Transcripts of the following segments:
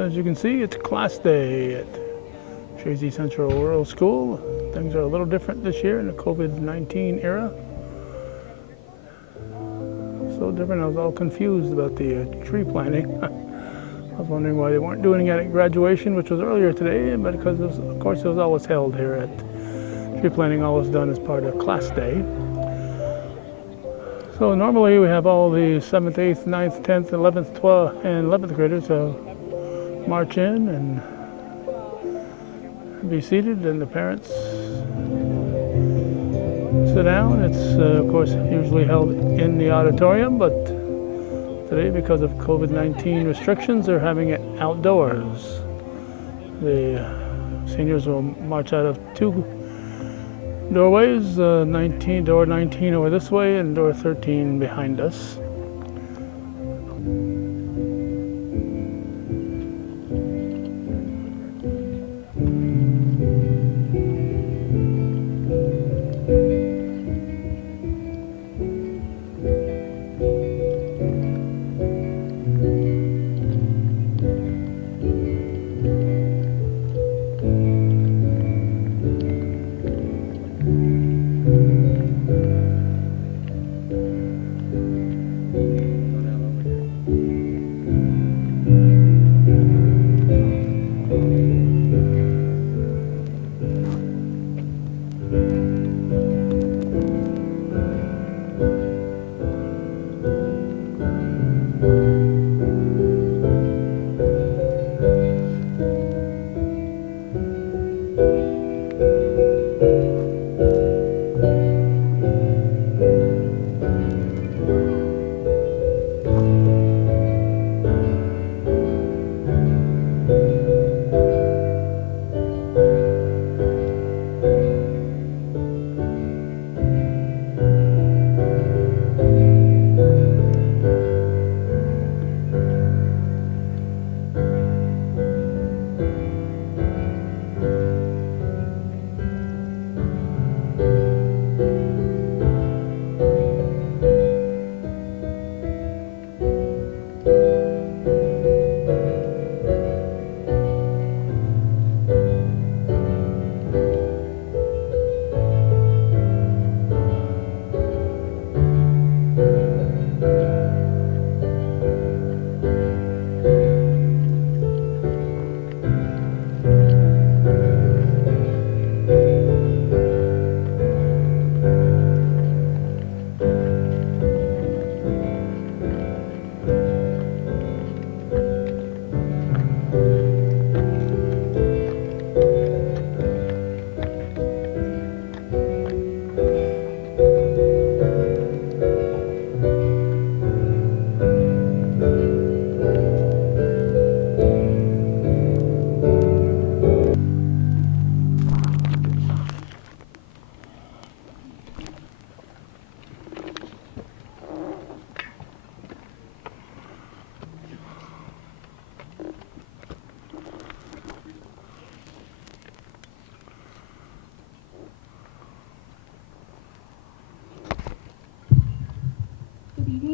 As you can see, it's class day at Chazy Central Rural School. Things are a little different this year in the COVID-19 era. So different, I was all confused about the tree planting. I was wondering why they weren't doing it at graduation, which was earlier today, but because of course it was always held here at tree planting, always done as part of class day. So normally we have all the 7th, 8th, 9th, 10th, 11th, 12th, and 11th graders march in and be seated, and the parents sit down. It's of course usually held in the auditorium, but today, because of COVID-19 restrictions, they're having it outdoors. The seniors will march out of two doorways, door 19 over this way and door 13 behind us.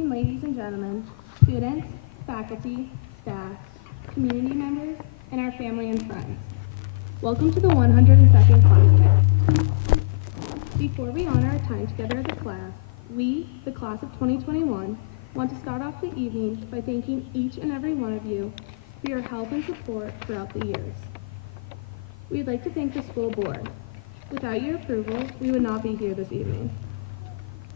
Ladies and gentlemen, students, faculty, staff, community members, and our family and friends. Welcome to the 102nd Class Day. Before we honor our time together as a class, we, the class of 2021, want to start off the evening by thanking each and every one of you for your help and support throughout the years. We'd like to thank the school board. Without your approval, we would not be here this evening.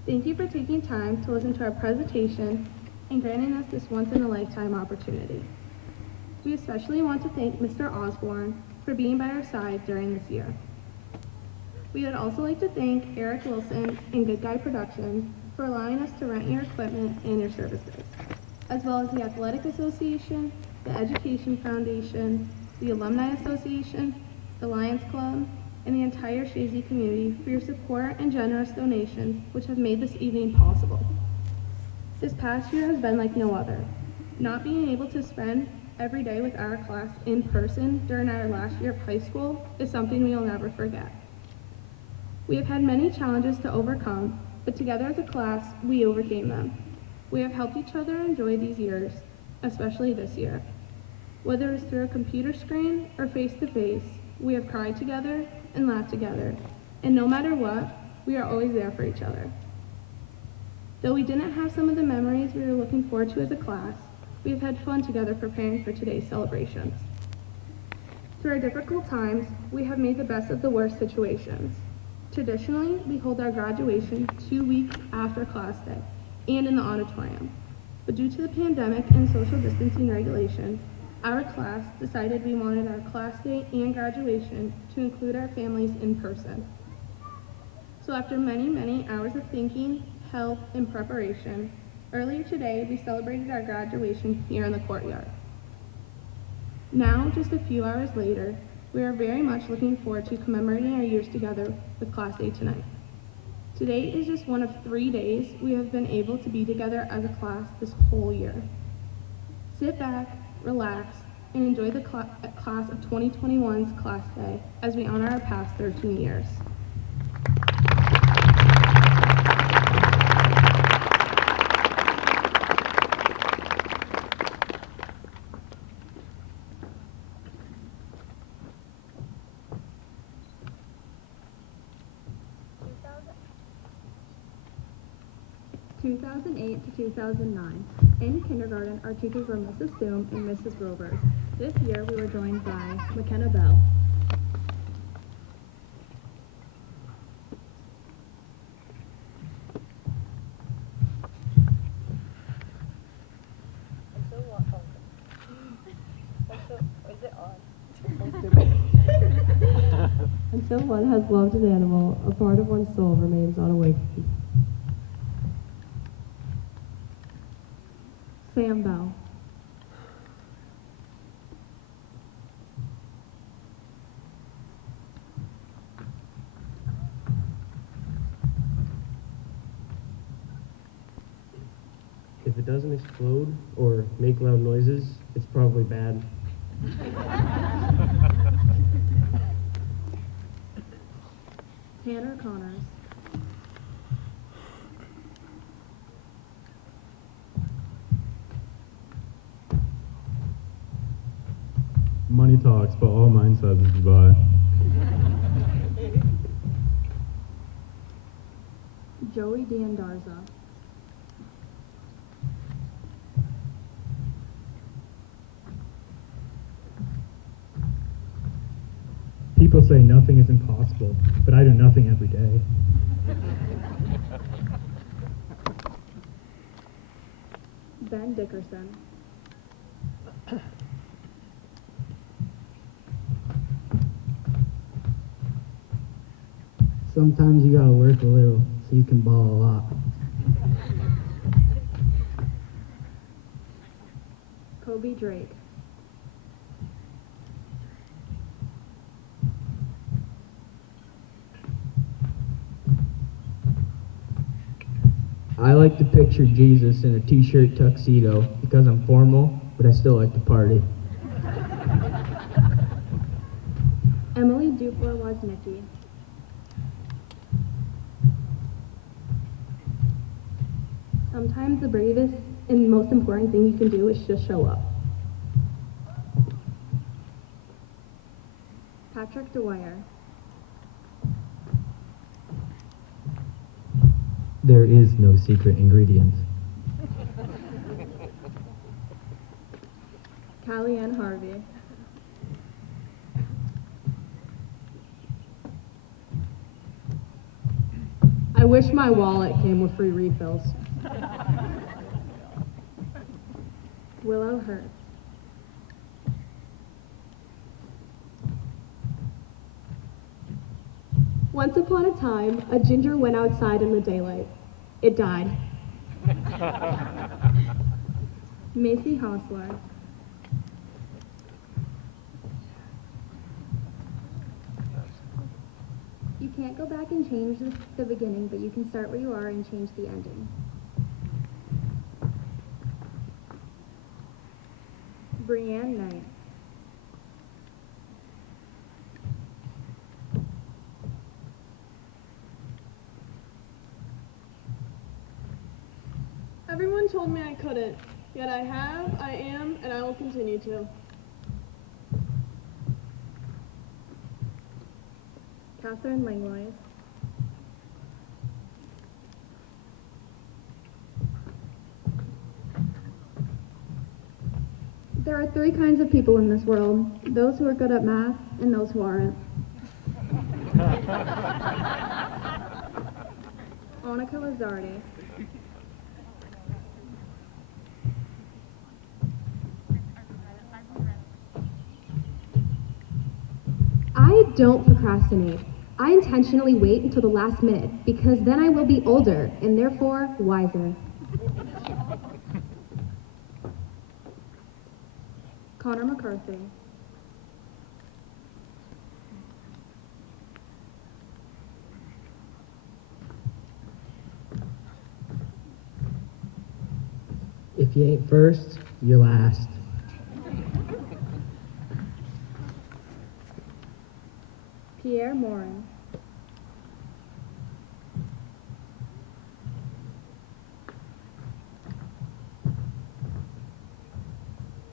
Thank you for taking time to listen to our presentation and granting us this once-in-a-lifetime opportunity. We especially want to thank Mr. Osborne for being by our side during this year. We would also like to thank Eric Wilson and Good Guy Productions for allowing us to rent your equipment and your services, as well as the Athletic Association, the Education Foundation, the Alumni Association, the Lions Club, and the entire Chazy community for your support and generous donations which have made this evening possible. This past year has been like no other. Not being able to spend every day with our class in person during our last year of high school is something we will never forget. We have had many challenges to overcome, but together as a class, we overcame them. We have helped each other enjoy these years, especially this year. Whether it's through a computer screen or face to face, we have cried together and laughed together. And no matter what, we are always there for each other. Though we didn't have some of the memories we were looking forward to as a class, we have had fun together preparing for today's celebrations. Through our difficult times, we have made the best of the worst situations. Traditionally, we hold our graduation 2 weeks after class day and in the auditorium. But due to the pandemic and social distancing regulations, our class decided we wanted our class day and graduation to include our families in person. So after many hours of thinking, help, and preparation, earlier today we celebrated our graduation here in the courtyard. Now, just a few hours later, we are very much looking forward to commemorating our years together with Class Day tonight. Today is just one of 3 days we have been able to be together as a class this whole year. Sit back, relax, and enjoy the class of 2021's Class Day as we honor our past 13 years. In 2008 to 2009. In kindergarten, our teachers were Mrs. Doom and Mrs. Rovers. This year, we were joined by McKenna Bell. Until one has loved an animal, a part of one's soul remains unawakened. Sam Bell. If it doesn't explode or make loud noises, it's probably bad. Tanner Connors. Money talks, but all mine says is goodbye. Joey D'Andarza. People say nothing is impossible, but I do nothing every day. Ben Dickerson. Sometimes you gotta work a little so you can ball a lot. Kobe Drake. I like to picture Jesus in a t-shirt tuxedo because I'm formal, but I still like to party. Emily Dupler-Woznicki. Sometimes the bravest and most important thing you can do is just show up. Patrick Dwyer. There is no secret ingredient. Callie-Ann Harvey. I wish my wallet came with free refills. Willow Hurst. Once upon a time, a ginger went outside in the daylight. It died. Macy Hostler. You can't go back and change the beginning, but you can start where you are and change the ending. Brianne Knight. Everyone told me I couldn't, yet I have, I am, and I will continue to. Catherine Langlois. There are three kinds of people in this world: those who are good at math and those who aren't. Monica Lizardi. I don't procrastinate. I intentionally wait until the last minute because then I will be older and therefore wiser. Connor McCarthy. If you ain't first, you're last. Pierre Morin.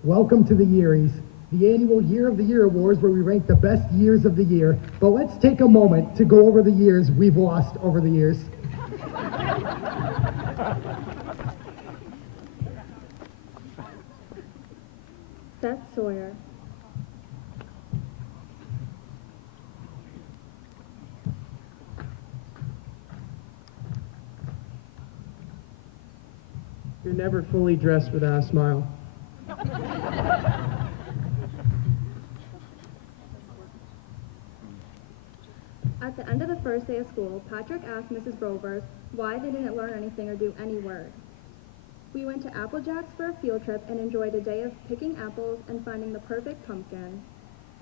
Welcome to the Yearies, the annual Year of the Year Awards where we rank the best years of the year. But let's take a moment to go over the years we've lost over the years. Seth Sawyer. You're never fully dressed without a smile. At the end of the first day of school, Patrick asked Mrs. Rovers why they didn't learn anything or do any work. We went to Apple Jacks for a field trip and enjoyed a day of picking apples and finding the perfect pumpkin.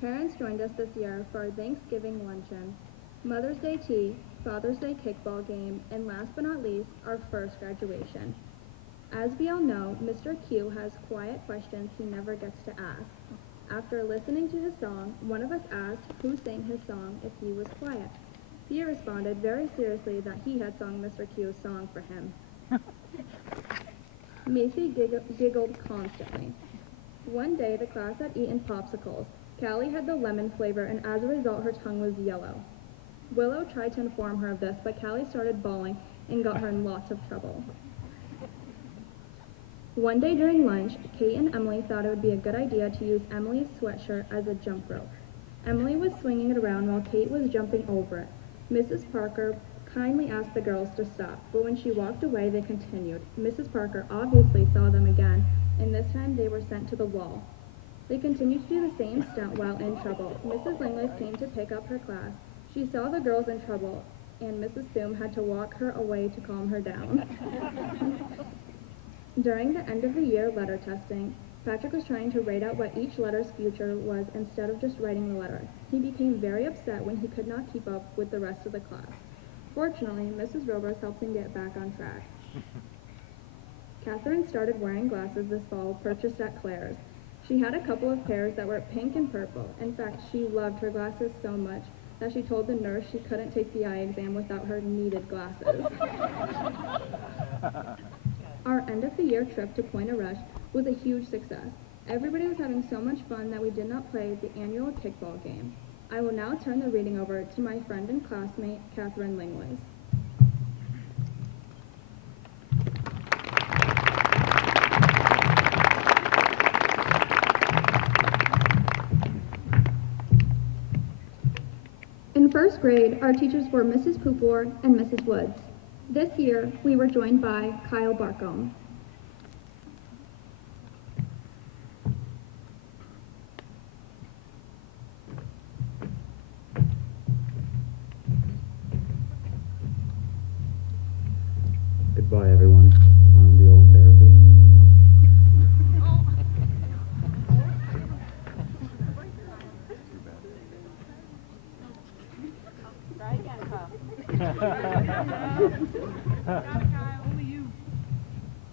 Parents joined us this year for our Thanksgiving luncheon, Mother's Day tea, Father's Day kickball game, and last but not least, our first graduation. As we all know, Mr. Q has quiet questions he never gets to ask. After listening to his song, one of us asked who sang his song if he was quiet. He responded very seriously that he had sung Mr. Q's song for him. Macy giggled constantly. One day, the class had eaten popsicles. Callie had the lemon flavor, and as a result, her tongue was yellow. Willow tried to inform her of this, but Callie started bawling and got her in lots of trouble. One day during lunch, Kate and Emily thought it would be a good idea to use Emily's sweatshirt as a jump rope. Emily was swinging it around while Kate was jumping over it. Mrs. Parker kindly asked the girls to stop, but when she walked away, they continued. Mrs. Parker obviously saw them again, and this time they were sent to the wall. They continued to do the same stunt while in trouble. Mrs. Langlois came to pick up her class. She saw the girls in trouble, and Mrs. Boom had to walk her away to calm her down. During the end of the year letter testing, Patrick was trying to write out what each letter's future was instead of just writing the letter. He became very upset when he could not keep up with the rest of the class. Fortunately, Mrs. Rovers helped him get back on track. Catherine started wearing glasses this fall, purchased at Claire's. She had a couple of pairs that were pink and purple. In fact, she loved her glasses so much that she told the nurse she couldn't take the eye exam without her needed glasses. Our end-of-the-year trip to Point Rush was a huge success. Everybody was having so much fun that we did not play the annual kickball game. I will now turn the reading over to my friend and classmate, Catherine Langlois. In first grade, our teachers were Mrs. Poopor and Mrs. Woods. This year, we were joined by Kyle Barcombe. Goodbye, everyone. On the old therapy. Try again, Kyle.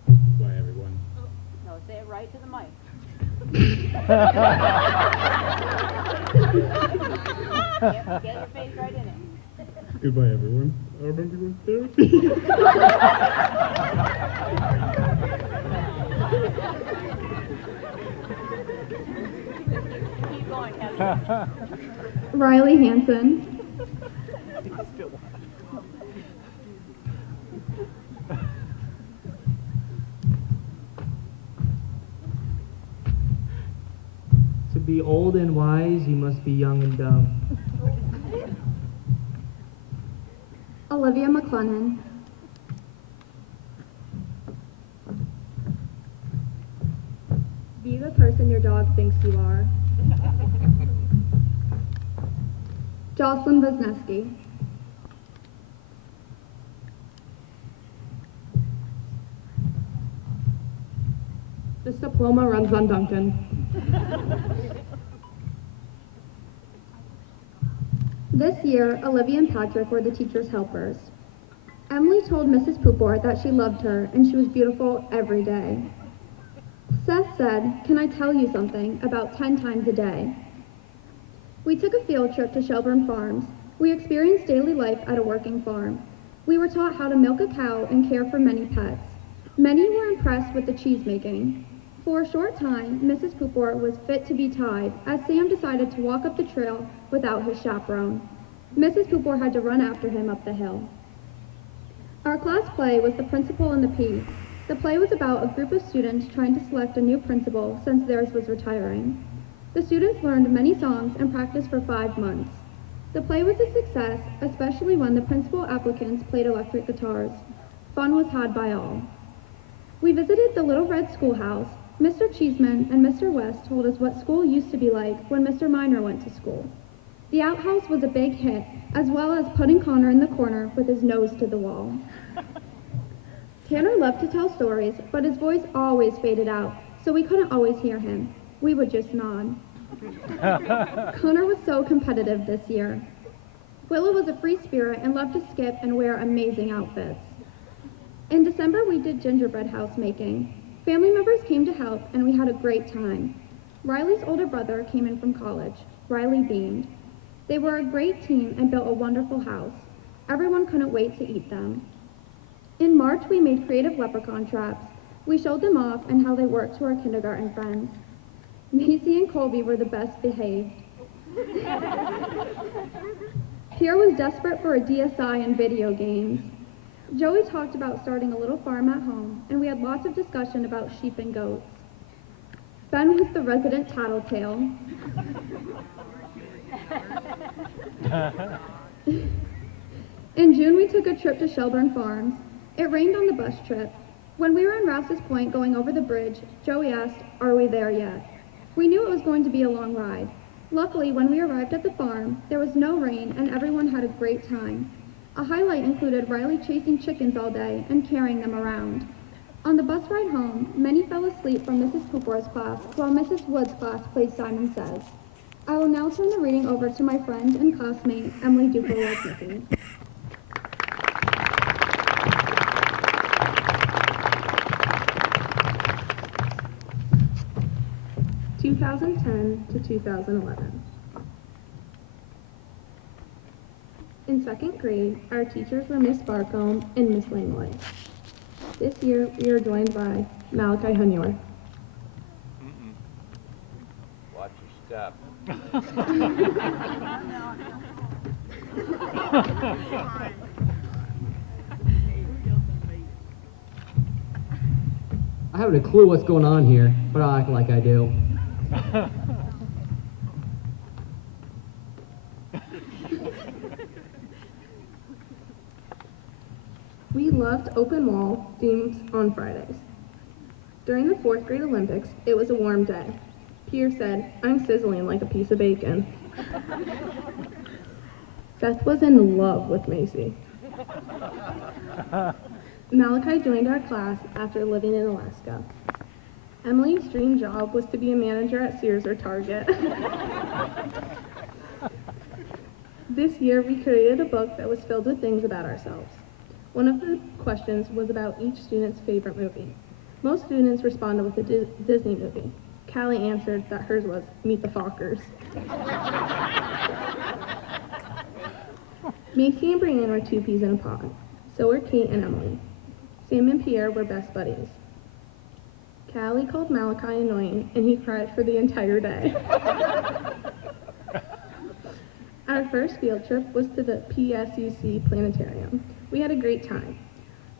Goodbye, everyone. No, say it right to the mic. Get your face right in it. Goodbye, everyone. I remember you in therapy. Keep going, Kevin. Riley Hansen. be old and wise, you must be young and dumb. Olivia McLennan. Be the person your dog thinks you are. Jocelyn Wisniewski. This diploma runs on Duncan. This year, Olivia and Patrick were the teacher's helpers. Emily told Mrs. Poopor that she loved her and she was beautiful every day. Seth said, "Can I tell you something?" about 10 times a day. We took a field trip to Shelburne Farms. We experienced daily life at a working farm. We were taught how to milk a cow and care for many pets. Many were impressed with the cheese making. For a short time, Mrs. Poopor was fit to be tied as Sam decided to walk up the trail without his chaperone. Mrs. Poopor had to run after him up the hill. Our class play was The Principal and the Pea. The play was about a group of students trying to select a new principal since theirs was retiring. The students learned many songs and practiced for 5 months. The play was a success, especially when the principal applicants played electric guitars. Fun was had by all. We visited the Little Red Schoolhouse. Mr. Cheeseman and Mr. West told us what school used to be like when Mr. Minor went to school. The outhouse was a big hit, as well as putting Connor in the corner with his nose to the wall. Tanner loved to tell stories, but his voice always faded out, so we couldn't always hear him. We would just nod. Connor was so competitive this year. Willow was a free spirit and loved to skip and wear amazing outfits. In December, we did gingerbread house making. Family members came to help, and we had a great time. Riley's older brother came in from college. Riley beamed. They were a great team and built a wonderful house. Everyone couldn't wait to eat them. In March, we made creative leprechaun traps. We showed them off and how they worked to our kindergarten friends. Macy and Colby were the best behaved. Pierre was desperate for a DSI and video games. Joey talked about starting a little farm at home, and we had lots of discussion about sheep and goats. Ben was the resident tattletale. In June, we took a trip to Shelburne Farms. It rained on the bus trip. When we were in Rouse's Point going over the bridge, Joey asked, "Are we there yet?" We knew it was going to be a long ride. Luckily, when we arrived at the farm, there was no rain and everyone had a great time. A highlight included Riley chasing chickens all day and carrying them around. On the bus ride home, many fell asleep from Mrs. Poopor's class while Mrs. Wood's class played Simon Says. I will now turn the reading over to my friend and classmate, Emily Duper-Lesnicky. 2010 to 2011. In second grade, our teachers were Miss Barcombe and Miss Langlois. This year, we are joined by Malachi Hunyor. Watch your step. I haven't a clue what's going on here, but I act like I do. We loved open wall games on Fridays. During the 4th grade Olympics, it was a warm day. Pierre said, "I'm sizzling like a piece of bacon." Seth was in love with Macy. Malachi joined our class after living in Alaska. Emily's dream job was to be a manager at Sears or Target. This year, we created a book that was filled with things about ourselves. One of the questions was about each student's favorite movie. Most students responded with a Disney movie. Callie answered that hers was Meet the Fockers. Macy and Brianne were 2 peas in a pod. So were Kate and Emily. Sam and Pierre were best buddies. Callie called Malachi annoying, and he cried for the entire day. Our first field trip was to the PSUC planetarium. We had a great time.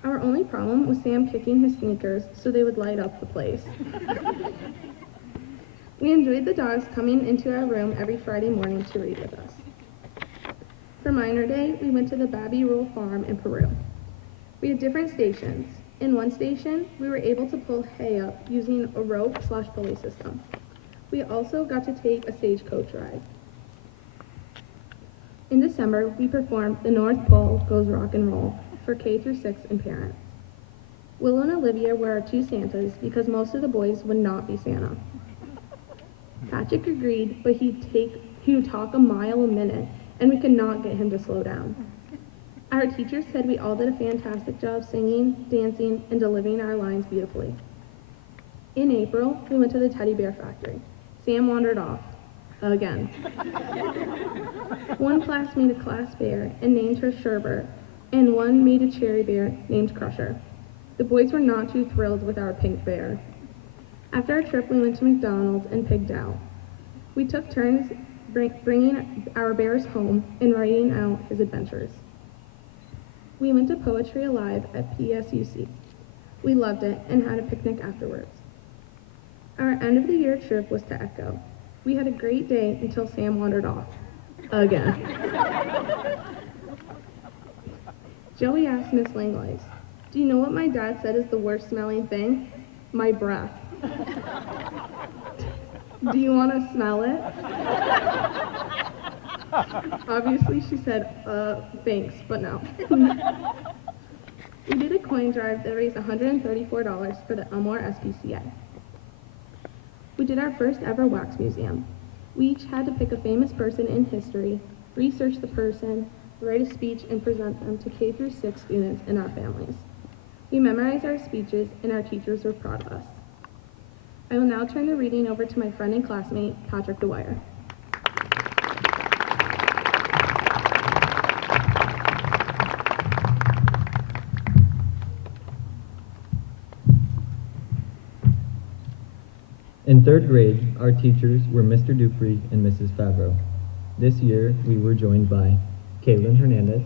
Our only problem was Sam kicking his sneakers so they would light up the place. We enjoyed the dogs coming into our room every Friday morning to read with us. For minor day, we went to the Baby Rural Farm in Peru. We had different stations. In one station, we were able to pull hay up using a rope/pulley system. We also got to take a stagecoach ride. In December, we performed The North Pole Goes Rock and Roll for K through 6 and parents. Willow and Olivia were our two Santas because most of the boys would not be Santa. Patrick agreed, but he would talk a mile a minute, and we could not get him to slow down. Our teachers said we all did a fantastic job singing, dancing, and delivering our lines beautifully. In April, we went to the teddy bear factory. Sam wandered off. Again. One class made a class bear and named her Sherbert, and one made a cherry bear named Crusher. The boys were not too thrilled with our pink bear. After our trip, we went to McDonald's and pigged out. We took turns bringing our bears home and writing out his adventures. We went to Poetry Alive at PSUC. We loved it and had a picnic afterwards. Our end of the year trip was to Echo. We had a great day until Sam wandered off. Again. Joey asked Miss Langlois, "Do you know what my dad said is the worst smelling thing? My breath. Do you want to smell it?" Obviously she said, thanks, but no. We did a coin drive that raised $134 for the Elmore SPCA. We did our first ever wax museum. We each had to pick a famous person in history, research the person, write a speech, and present them to K through 6 students and our families. We memorized our speeches, and our teachers were proud of us. I will now turn the reading over to my friend and classmate, Patrick Dwyer. In third grade, our teachers were Mr. Dupree and Mrs. Favreau. This year, we were joined by Kaylin Hernandez,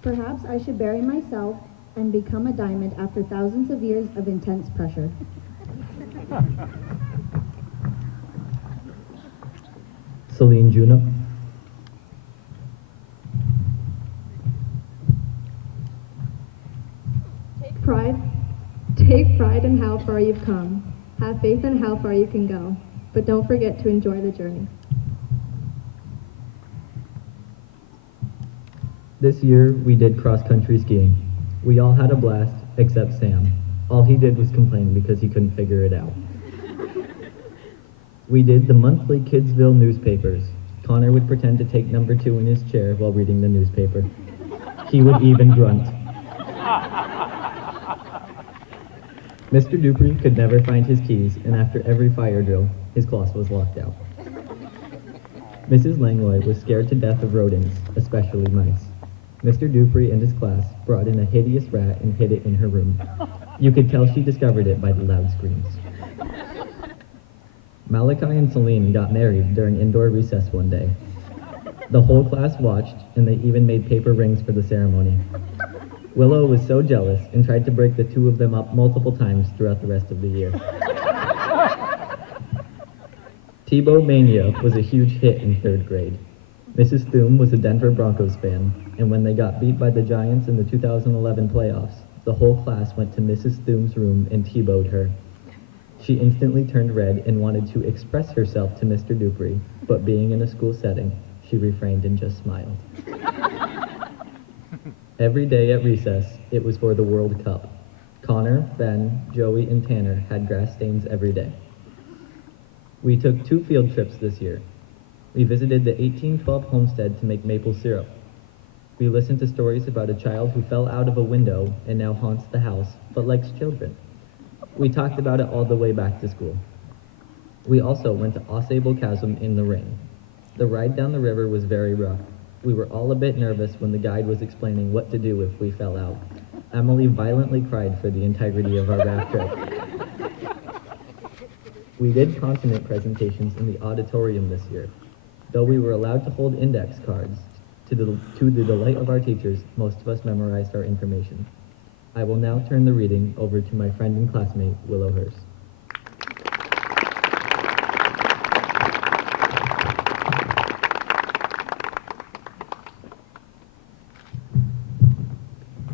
Perhaps I should bury myself and become a diamond after thousands of years of intense pressure. Celine Juno, Take pride in how far you've come. Have faith in how far you can go. But don't forget to enjoy the journey. This year, we did cross-country skiing. We all had a blast, except Sam. All he did was complain because he couldn't figure it out. We did the monthly Kidsville newspapers. Connor would pretend to take number 2 in his chair while reading the newspaper. He would even grunt. Mr. Dupree could never find his keys, and after every fire drill, his class was locked out. Mrs. Langlois was scared to death of rodents, especially mice. Mr. Dupree and his class brought in a hideous rat and hid it in her room. You could tell she discovered it by the loud screams. Malachi and Celine got married during indoor recess one day. The whole class watched, and they even made paper rings for the ceremony. Willow was so jealous and tried to break the two of them up multiple times throughout the rest of the year. Tebow Mania was a huge hit in third grade. Mrs. Thum was a Denver Broncos fan, and when they got beat by the Giants in the 2011 playoffs, the whole class went to Mrs. Thum's room and Tebowed her. She instantly turned red and wanted to express herself to Mr. Dupree, but being in a school setting, she refrained and just smiled. Every day at recess, it was for the World Cup. Connor, Ben, Joey, and Tanner had grass stains every day. We took 2 field trips this year. We visited the 1812 homestead to make maple syrup. We listened to stories about a child who fell out of a window and now haunts the house, but likes children. We talked about it all the way back to school. We also went to Ausable Chasm in the rain. The ride down the river was very rough. We were all a bit nervous when the guide was explaining what to do if we fell out. Emily violently cried for the integrity of our raft trip. We did continent presentations in the auditorium this year. Though we were allowed to hold index cards, to the delight of our teachers, most of us memorized our information. I will now turn the reading over to my friend and classmate, Willow Hurst.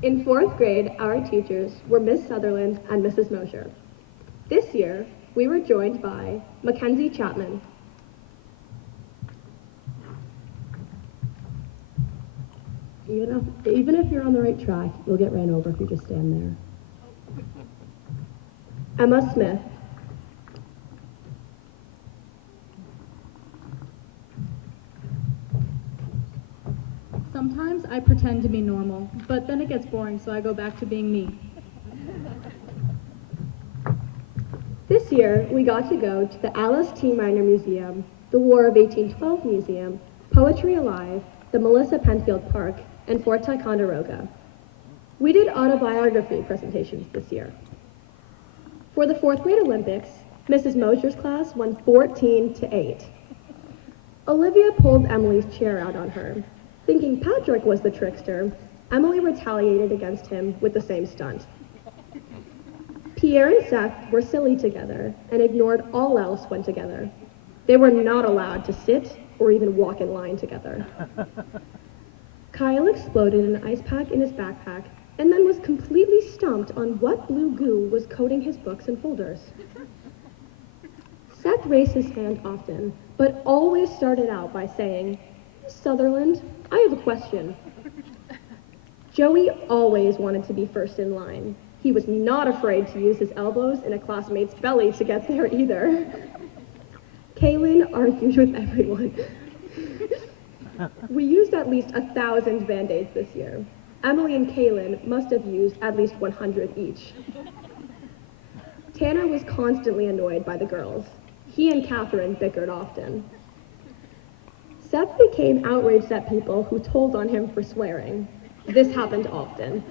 In fourth grade, our teachers were Miss Sutherland and Mrs. Mosher. This year, we were joined by Mackenzie Chapman, Even if you're on the right track, you'll get ran over if you just stand there. Emma Smith, Sometimes I pretend to be normal, but then it gets boring, so I go back to being me. This year, we got to go to the Alice T. Minor Museum, the War of 1812 Museum, Poetry Alive, the Melissa Penfield Park, and Fort Ticonderoga. We did autobiography presentations this year. For the fourth grade Olympics, Mrs. Mosher's class won 14-8. Olivia pulled Emily's chair out on her. Thinking Patrick was the trickster, Emily retaliated against him with the same stunt. Pierre and Seth were silly together and ignored all else when together. They were not allowed to sit or even walk in line together. Kyle exploded an ice pack in his backpack and then was completely stumped on what blue goo was coating his books and folders. Seth raised his hand often, but always started out by saying, "Miss Sutherland, I have a question." Joey always wanted to be first in line. He was not afraid to use his elbows in a classmate's belly to get there either. Kaylin argued with everyone. We used at least 1,000 Band-Aids this year. Emily and Kaylin must have used at least 100 each. Tanner was constantly annoyed by the girls. He and Catherine bickered often. Seth became outraged at people who told on him for swearing. This happened often.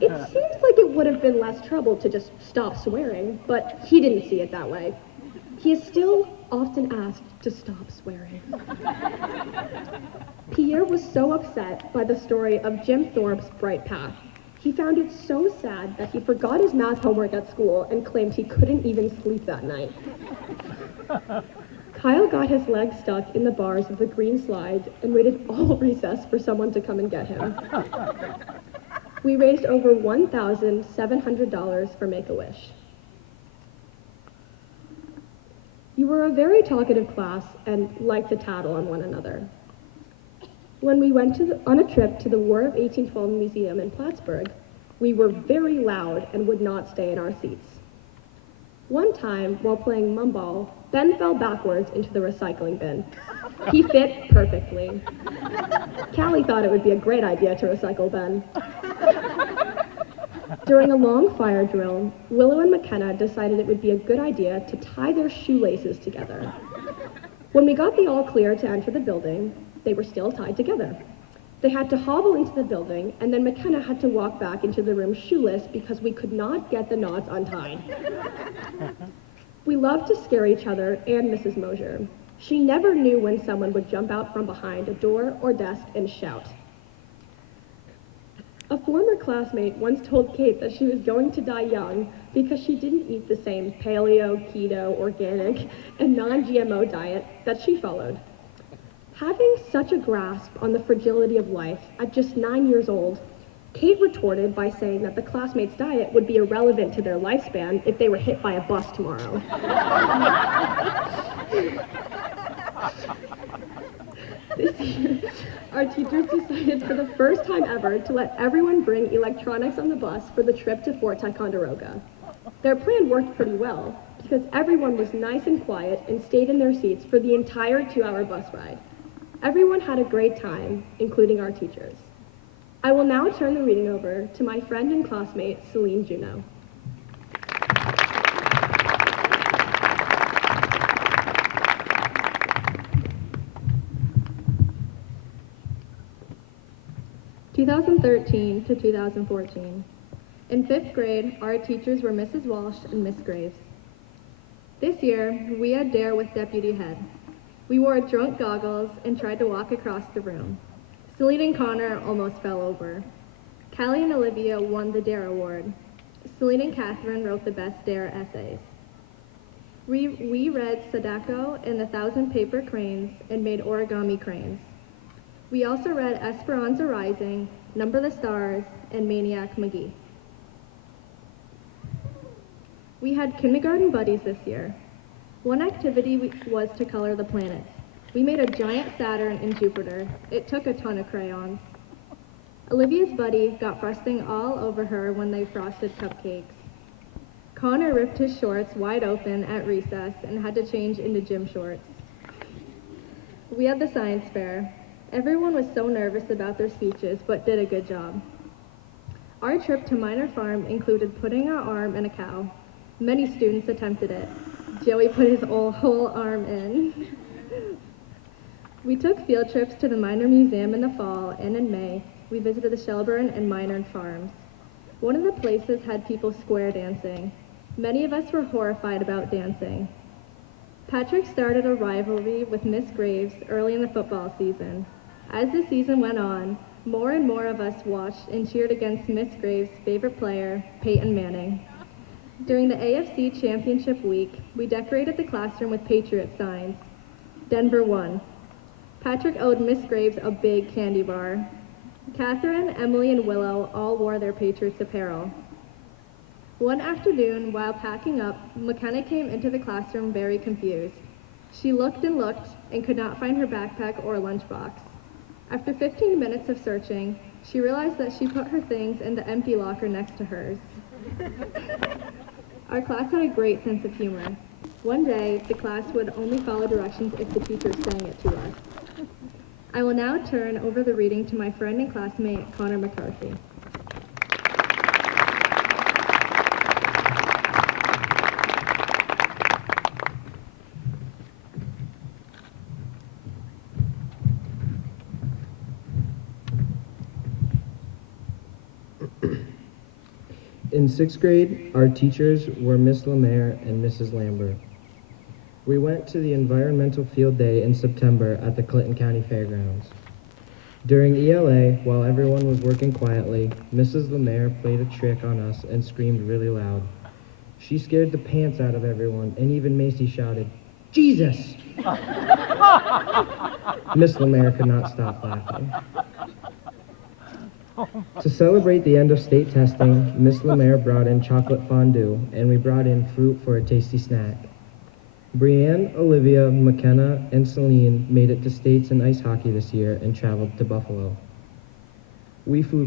It seems like it would have been less trouble to just stop swearing, but he didn't see it that way. He is still often asked to stop swearing. Pierre was so upset by the story of Jim Thorpe's bright path. He found it so sad that he forgot his math homework at school and claimed he couldn't even sleep that night. Kyle got his leg stuck in the bars of the green slide and waited all recess for someone to come and get him. We raised over $1,700 for Make-A-Wish. You were a very talkative class and liked to tattle on one another. When we went on a trip to the War of 1812 Museum in Plattsburgh, we were very loud and would not stay in our seats. One time, while playing mumball, Ben fell backwards into the recycling bin. He fit perfectly. Callie thought it would be a great idea to recycle Ben. During a long fire drill, Willow and McKenna decided it would be a good idea to tie their shoelaces together. When we got the all clear to enter the building, they were still tied together. They had to hobble into the building, and then McKenna had to walk back into the room shoeless because we could not get the knots untied. We loved to scare each other and Mrs. Mosher. She never knew when someone would jump out from behind a door or desk and shout. A former classmate once told Kate that she was going to die young because she didn't eat the same paleo, keto, organic, and non-GMO diet that she followed. Having such a grasp on the fragility of life at just 9 years old, Kate retorted by saying that the classmates' diet would be irrelevant to their lifespan if they were hit by a bus tomorrow. This year, our teachers decided for the first time ever to let everyone bring electronics on the bus for the trip to Fort Ticonderoga. Their plan worked pretty well because everyone was nice and quiet and stayed in their seats for the entire 2-hour bus ride. Everyone had a great time, including our teachers. I will now turn the reading over to my friend and classmate, Celine Juneau. (2013 to 2014). In 5th grade, our teachers were Mrs. Walsh and Miss Graves. This year, we had Dare with Deputy Head. We wore drunk goggles and tried to walk across the room. Celine and Connor almost fell over. Callie and Olivia won the Dare Award. Celine and Catherine wrote the best Dare essays. We read Sadako and the Thousand Paper Cranes and made origami cranes. We also read Esperanza Rising, Number the Stars, and Maniac McGee. We had kindergarten buddies this year. One activity was to color the planets. We made a giant Saturn and Jupiter. It took a ton of crayons. Olivia's buddy got frosting all over her when they frosted cupcakes. Connor ripped his shorts wide open at recess and had to change into gym shorts. We had the science fair. Everyone was so nervous about their speeches, but did a good job. Our trip to Minor Farm included putting our arm in a cow. Many students attempted it. Joey put his whole arm in. We took field trips to the Minor Museum in the fall, and in May, we visited the Shelburne and Minor farms. One of the places had people square dancing. Many of us were horrified about dancing. Patrick started a rivalry with Miss Graves early in the football season. As the season went on, more and more of us watched and cheered against Miss Graves' favorite player, Peyton Manning. During the AFC Championship week, we decorated the classroom with Patriot signs. Denver won. Patrick owed Miss Graves a big candy bar. Catherine, Emily, and Willow all wore their Patriots apparel. One afternoon, while packing up, McKenna came into the classroom very confused. She looked and could not find her backpack or lunchbox. After 15 minutes of searching, she realized that she put her things in the empty locker next to hers. Our class had a great sense of humor. One day, the class would only follow directions if the teacher sang it to us. I will now turn over the reading to my friend and classmate, Connor McCarthy. In 6th grade, our teachers were Miss Lemaire and Mrs. Lambert. We went to the Environmental Field Day in September at the Clinton County Fairgrounds. During ELA, while everyone was working quietly, Mrs. Lemaire played a trick on us and screamed really loud. She scared the pants out of everyone, and even Macy shouted, "Jesus!" Miss Lemaire could not stop laughing. To celebrate the end of state testing, Miss Lemaire brought in chocolate fondue, and we brought in fruit for a tasty snack. Brianne, Olivia, McKenna, and Celine made it to states in ice hockey this year and traveled to Buffalo. We flew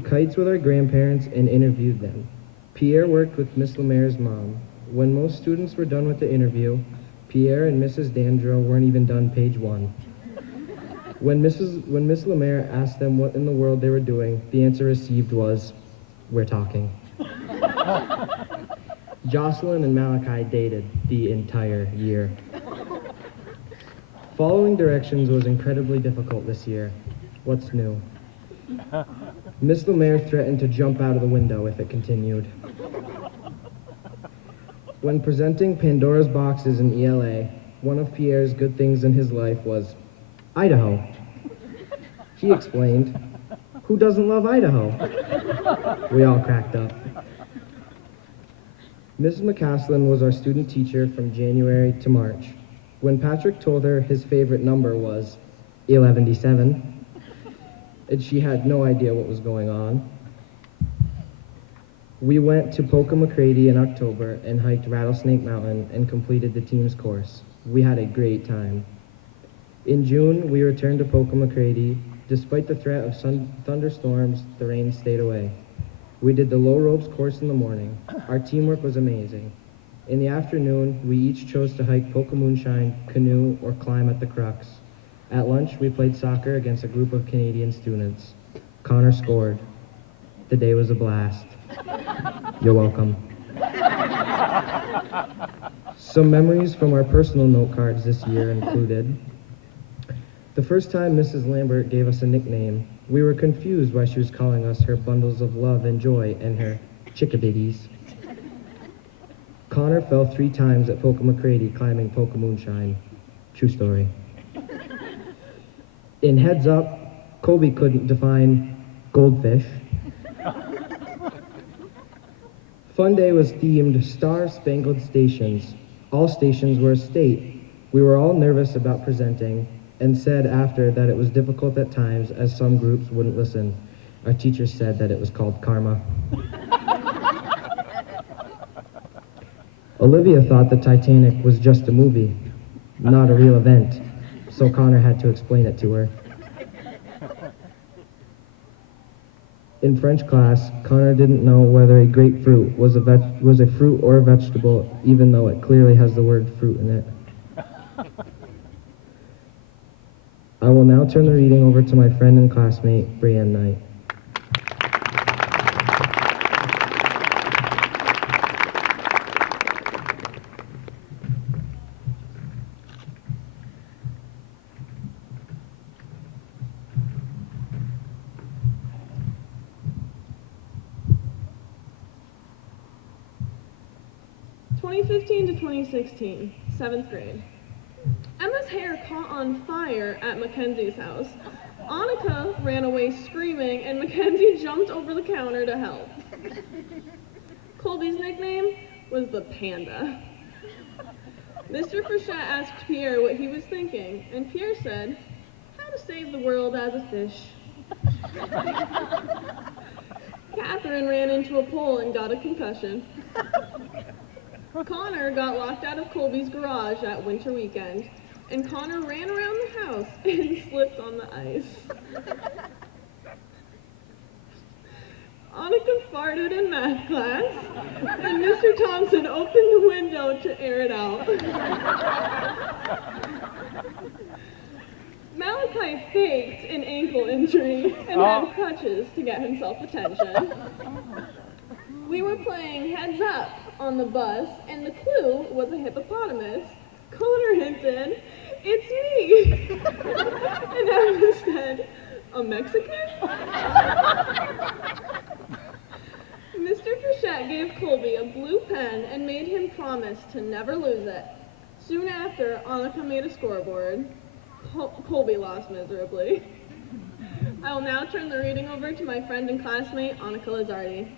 kites with our grandparents and interviewed them. Pierre worked with Miss Lemaire's mom. When most students were done with the interview, Pierre and Mrs. Dandro weren't even done page 1. When Miss Lemaire asked them what in the world they were doing, the answer received was, "We're talking." Jocelyn and Malachi dated the entire year. Following directions was incredibly difficult this year. What's new? Miss Lemaire threatened to jump out of the window if it continued. When presenting Pandora's boxes in ELA, one of Pierre's good things in his life was Idaho. He explained, "Who doesn't love Idaho?" We all cracked up. Mrs. McCaslin was our student teacher from January to March. When Patrick told her his favorite number was 1177, and she had no idea what was going on. We went to Polka McCready in October and hiked Rattlesnake Mountain and completed the team's course. We had a great time. In June, we returned to Polka McCready. Despite the threat of thunderstorms, the rain stayed away. We did the low ropes course in the morning. Our teamwork was amazing. In the afternoon, we each chose to hike Polka Moonshine, canoe, or climb at the Crux. At lunch, we played soccer against a group of Canadian students. Connor scored. The day was a blast. You're welcome. Some memories from our personal note cards this year included: the first time Mrs. Lambert gave us a nickname, we were confused why she was calling us her bundles of love and joy and her chickabiddies. Connor fell 3 times at Poca-McCready climbing Poca-Moonshine. True story. In Heads Up, Colby couldn't define goldfish. Fun Day was themed Star Spangled Stations. All stations were a state. We were all nervous about presenting and said after that it was difficult at times as some groups wouldn't listen. Our teachers said that it was called karma. Olivia thought the Titanic was just a movie, not a real event, so Connor had to explain it to her. In French class, Connor didn't know whether a grapefruit was a fruit or a vegetable, even though it clearly has the word fruit in it. I will now turn the reading over to my friend and classmate, Brienne Knight. (2015 to 2016), 7th grade. Emma's hair caught on fire at Mackenzie's house. Annika ran away screaming, and Mackenzie jumped over the counter to help. Colby's nickname was the Panda. Mr. Frechette asked Pierre what he was thinking, and Pierre said, "How to save the world as a fish." Catherine ran into a pole and got a concussion. Connor got locked out of Colby's garage at winter weekend, and Connor ran around the house and slipped on the ice. Annika farted in math class, and Mr. Thompson opened the window to air it out. Malachi faked an ankle injury and had crutches to get himself attention. We were playing Heads Up on the bus, and the clue was a hippopotamus. Connor hinted, "It's me!" And Emma said, "A Mexican?" Mr. Frechette gave Colby a blue pen and made him promise to never lose it. Soon after, Annika made a scoreboard. Colby lost miserably. I will now turn the reading over to my friend and classmate, Annika Lizardi.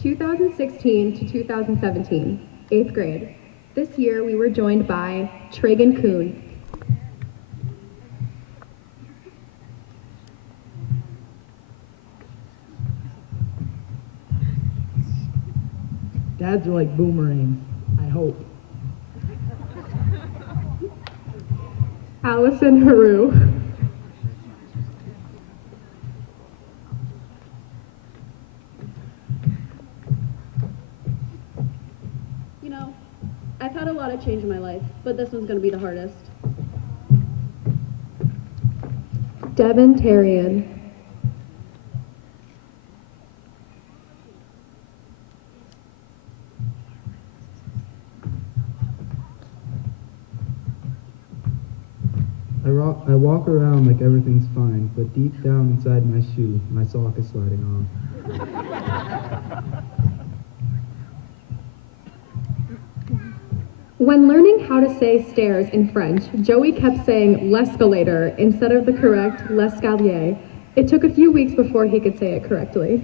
(2016 to 2017), 8th grade. This year we were joined by Tragan Kuhn. Dads are like boomerangs, I hope. Allison Haru. You know, I've had a lot of change in my life, but this one's gonna be the hardest. Devin Tarian. I walk around like everything's fine, but deep down inside my shoe, my sock is sliding off. When learning how to say stairs in French, Joey kept saying l'escalator instead of the correct l'escalier. It took a few weeks before he could say it correctly.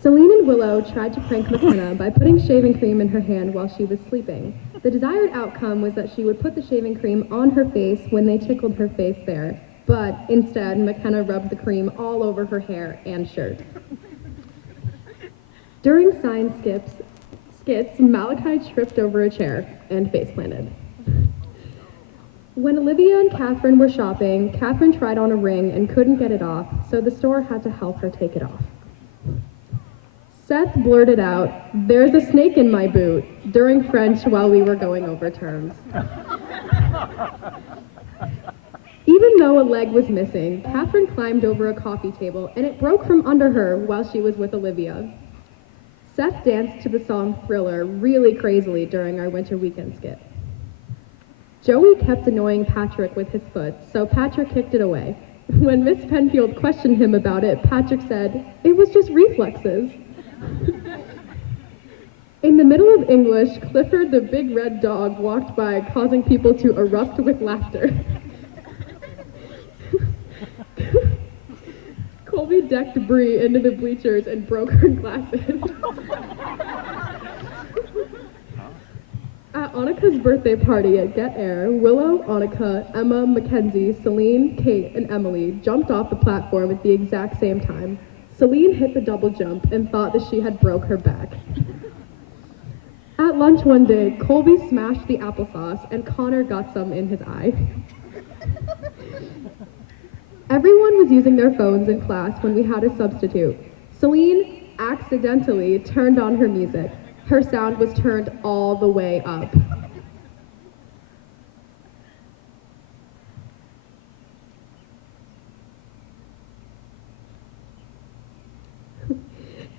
Celine and Willow tried to prank McKenna by putting shaving cream in her hand while she was sleeping. The desired outcome was that she would put the shaving cream on her face when they tickled her face there, but instead McKenna rubbed the cream all over her hair and shirt. During sign skits, Malachi tripped over a chair and face planted. When Olivia and Catherine were shopping, Catherine tried on a ring and couldn't get it off, so the store had to help her take it off. Seth blurted out, "There's a snake in my boot," during French while we were going over terms. Even though a leg was missing, Catherine climbed over a coffee table and it broke from under her while she was with Olivia. Seth danced to the song Thriller really crazily during our winter weekend skit. Joey kept annoying Patrick with his foot, so Patrick kicked it away. When Miss Penfield questioned him about it, Patrick said, "It was just reflexes." In the middle of English, Clifford the big red dog walked by, causing people to erupt with laughter. Colby decked Bree into the bleachers and broke her glasses. At Annika's birthday party at Get Air, Willow, Annika, Emma, Mackenzie, Celine, Kate, and Emily jumped off the platform at the exact same time. Celine hit the double jump and thought that she had broke her back. At lunch one day, Colby smashed the applesauce and Connor got some in his eye. Everyone was using their phones in class when we had a substitute. Celine accidentally turned on her music. Her sound was turned all the way up.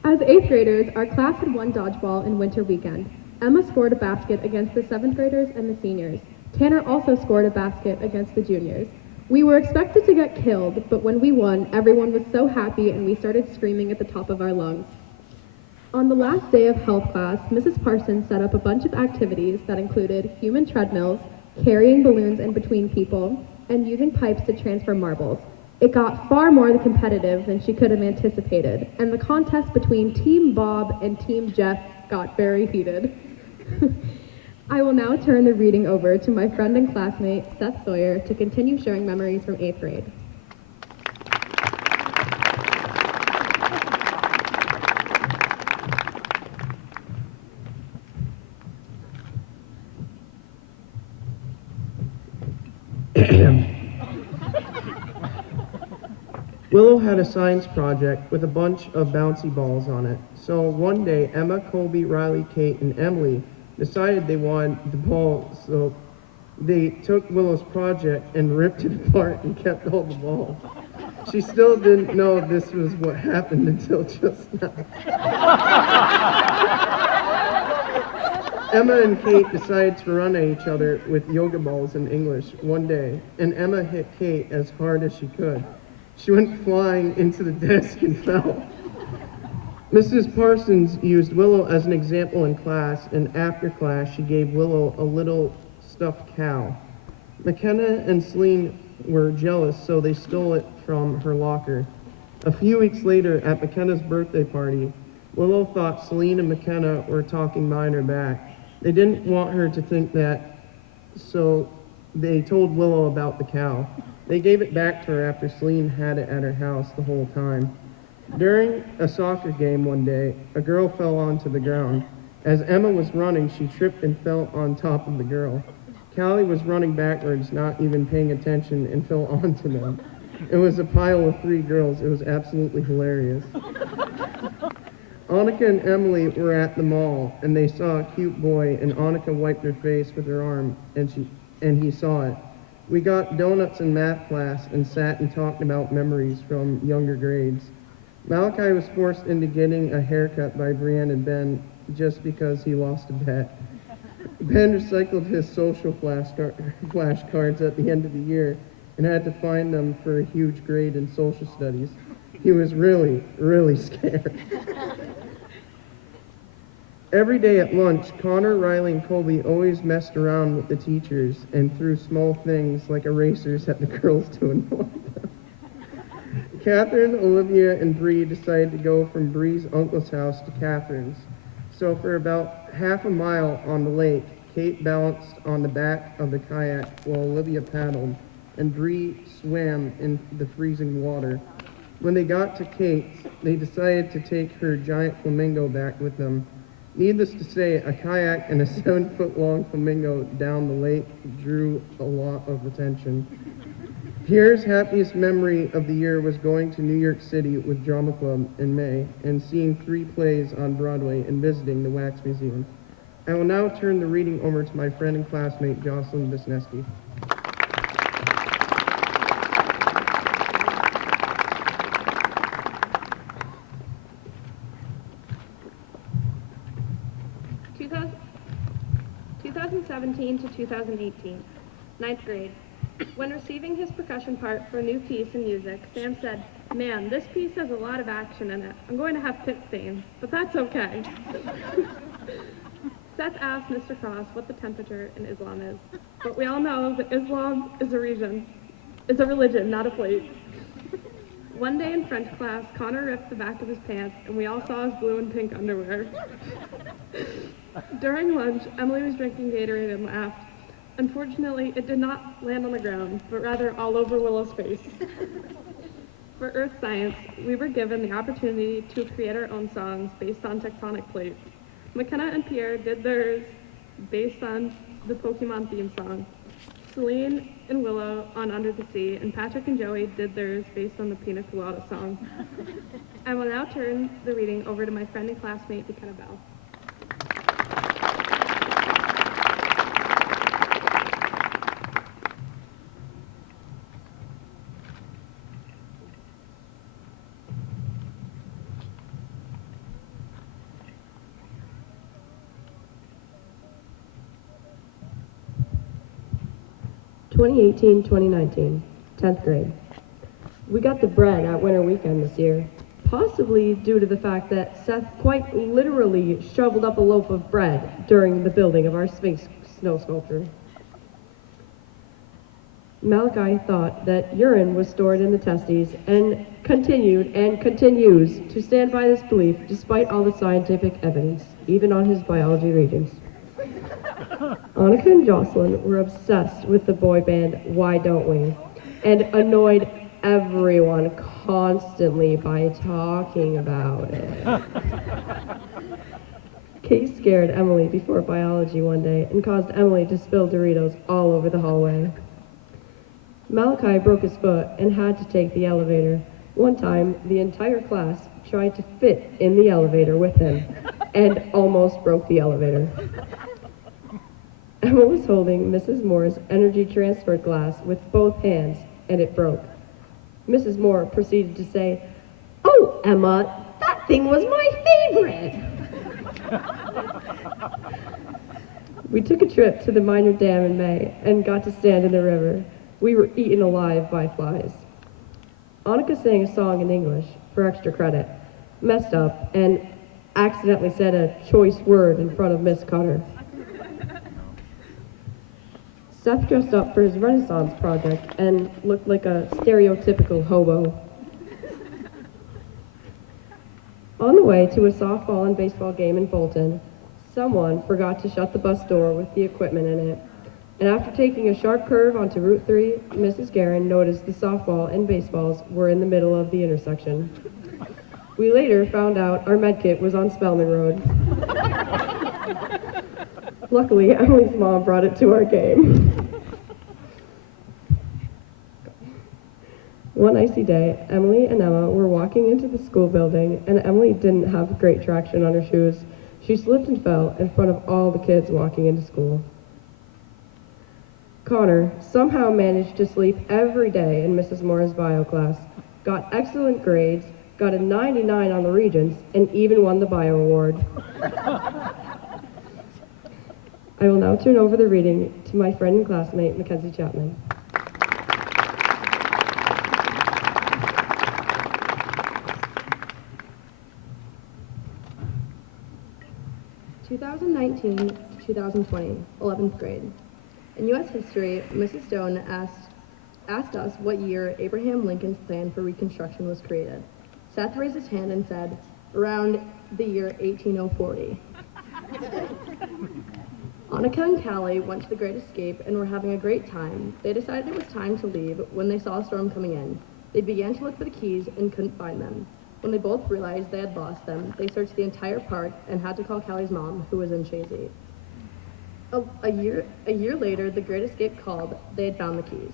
As 8th graders, our class had won dodgeball in winter weekend. Emma scored a basket against the 7th graders and the seniors. Tanner also scored a basket against the juniors. We were expected to get killed, but when we won, everyone was so happy and we started screaming at the top of our lungs. On the last day of health class, Mrs. Parsons set up a bunch of activities that included human treadmills, carrying balloons in between people, and using pipes to transfer marbles. It got far more competitive than she could have anticipated, and the contest between Team Bob and Team Jeff got very heated. I will now turn the reading over to my friend and classmate, Seth Sawyer, to continue sharing memories from 8th grade. Willow had a science project with a bunch of bouncy balls on it. So one day, Emma, Colby, Riley, Kate, and Emily decided they wanted the ball, so they took Willow's project and ripped it apart and kept all the balls. She still didn't know this was what happened until just now. Emma and Kate decided to run at each other with yoga balls in English one day, and Emma hit Kate as hard as she could. She went flying into the desk and fell. Mrs. Parsons used Willow as an example in class, and after class she gave Willow a little stuffed cow. McKenna and Celine were jealous, so they stole it from her locker. A few weeks later, at McKenna's birthday party, Willow thought Celine and McKenna were talking behind her back. They didn't want her to think that, so they told Willow about the cow. They gave it back to her after Celine had it at her house the whole time. During a soccer game one day, a girl fell onto the ground. As Emma was running, she tripped and fell on top of the girl. Callie was running backwards, not even paying attention, and fell onto them. It was a pile of 3 girls. It was absolutely hilarious. Annika and Emily were at the mall, and they saw a cute boy, and Annika wiped her face with her arm, and he saw it. We got donuts in math class and sat and talked about memories from younger grades. Malachi was forced into getting a haircut by Brienne and Ben just because he lost a bet. Ben recycled his social flashcards at the end of the year and had to find them for a huge grade in social studies. He was really, really scared. Every day at lunch, Connor, Riley, and Colby always messed around with the teachers and threw small things like erasers at the girls to annoy them. Catherine, Olivia, and Bree decided to go from Bree's uncle's house to Catherine's. So for about half a mile on the lake, Kate balanced on the back of the kayak while Olivia paddled, and Bree swam in the freezing water. When they got to Kate's, they decided to take her giant flamingo back with them. Needless to say, a kayak and a 7-foot-long flamingo down the lake drew a lot of attention. Pierre's happiest memory of the year was going to New York City with Drama Club in May and seeing 3 plays on Broadway and visiting the Wax Museum. I will now turn the reading over to my friend and classmate, Jocelyn Wisniewski. 2017 to 2018. Ninth grade. When receiving his percussion part for a new piece in music, Sam said, "Man, this piece has a lot of action in it. I'm going to have pit stains, but that's okay." Seth asked Mr. Cross what the temperature in Islam is, but we all know that Islam is a religion, not a place. One day in French class, Connor ripped the back of his pants, and we all saw his blue and pink underwear. During lunch, Emily was drinking Gatorade and laughed. Unfortunately, it did not land on the ground, but rather all over Willow's face. For Earth Science, we were given the opportunity to create our own songs based on tectonic plates. McKenna and Pierre did theirs based on the Pokemon theme song. Celine and Willow on Under the Sea, and Patrick and Joey did theirs based on the Pina Colada song. I will now turn the reading over to my friend and classmate, McKenna Bell. 2018-2019, 10th grade. We got the bread at winter weekend this year, possibly due to the fact that Seth quite literally shoveled up a loaf of bread during the building of our Sphinx snow sculpture. Malachi thought that urine was stored in the testes and continued and continues to stand by this belief despite all the scientific evidence, even on his biology readings. Annika and Jocelyn were obsessed with the boy band Why Don't We, and annoyed everyone constantly by talking about it. Kate scared Emily before biology one day and caused Emily to spill Doritos all over the hallway. Malachi broke his foot and had to take the elevator. One time, the entire class tried to fit in the elevator with him and almost broke the elevator. Emma was holding Mrs. Moore's energy transfer glass with both hands, and it broke. Mrs. Moore proceeded to say, "Oh, Emma, that thing was my favorite." We took a trip to the Minor Dam in May and got to stand in the river. We were eaten alive by flies. Annika sang a song in English for extra credit, messed up, and accidentally said a choice word in front of Miss Cutter. Seth dressed up for his Renaissance project and looked like a stereotypical hobo. On the way to a softball and baseball game in Bolton, someone forgot to shut the bus door with the equipment in it. And after taking a sharp curve onto Route 3, Mrs. Guerin noticed the softball and baseballs were in the middle of the intersection. We later found out our medkit was on Spelman Road. Luckily, Emily's mom brought it to our game. One icy day, Emily and Emma were walking into the school building, and Emily didn't have great traction on her shoes. She slipped and fell in front of all the kids walking into school. Connor somehow managed to sleep every day in Mrs. Moore's bio class, got excellent grades, got a 99 on the Regents, and even won the bio award. I will now turn over the reading to my friend and classmate, Mackenzie Chapman. (2019 to 2020), 11th grade. In U.S. history, Mrs. Stone asked us what year Abraham Lincoln's plan for Reconstruction was created. Seth raised his hand and said, around the year 18040. Annika and Callie went to the Great Escape and were having a great time. They decided it was time to leave when they saw a storm coming in. They began to look for the keys and couldn't find them. When they both realized they had lost them, they searched the entire park and had to call Callie's mom, who was in Chazy. A year later, the Great Escape called. They had found the keys.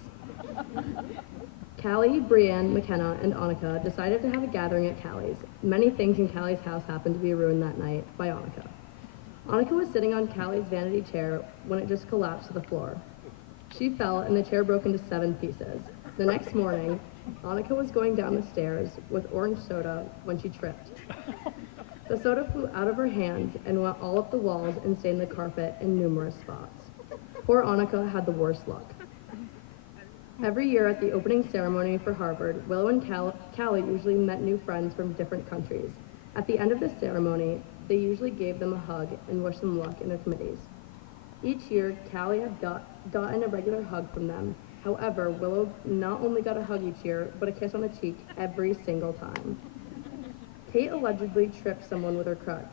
Callie, Brienne, McKenna, and Annika decided to have a gathering at Callie's. Many things in Callie's house happened to be ruined that night by Annika. Annika was sitting on Callie's vanity chair when it just collapsed to the floor. She fell and the chair broke into 7 pieces. The next morning, Annika was going down the stairs with orange soda when she tripped. The soda flew out of her hands and went all up the walls and stained the carpet in numerous spots. Poor Annika had the worst luck. Every year at the opening ceremony for Harvard, Willow and Callie usually met new friends from different countries. At the end of this ceremony, they usually gave them a hug and wished them luck in their committees. Each year, Callie had gotten a regular hug from them. However, Willow not only got a hug each year, but a kiss on the cheek every single time. Kate allegedly tripped someone with her crutch.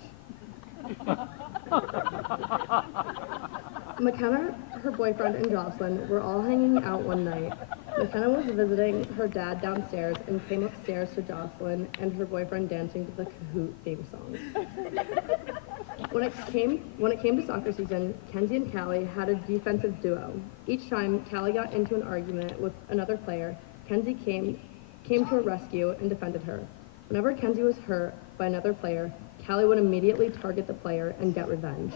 McKenna, her boyfriend, and Jocelyn were all hanging out one night. McKenna was visiting her dad downstairs and came upstairs to Jocelyn and her boyfriend dancing to the Kahoot theme song. When it came to soccer season, Kenzie and Callie had a defensive duo. Each time Callie got into an argument with another player, Kenzie came to her rescue and defended her. Whenever Kenzie was hurt by another player, Callie would immediately target the player and get revenge.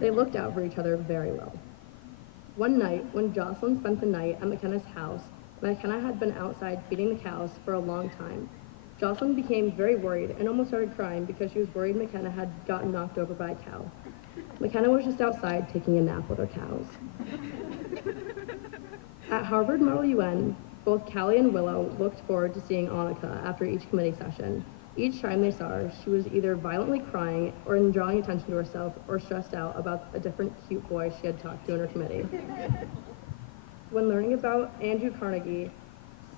They looked out for each other very well. One night, when Jocelyn spent the night at McKenna's house, McKenna had been outside feeding the cows for a long time. Jocelyn became very worried and almost started crying because she was worried McKenna had gotten knocked over by a cow. McKenna was just outside taking a nap with her cows. At Harvard Model UN, both Callie and Willow looked forward to seeing Annika after each committee session. Each time they saw her, she was either violently crying or drawing attention to herself or stressed out about a different cute boy she had talked to in her committee. When learning about Andrew Carnegie,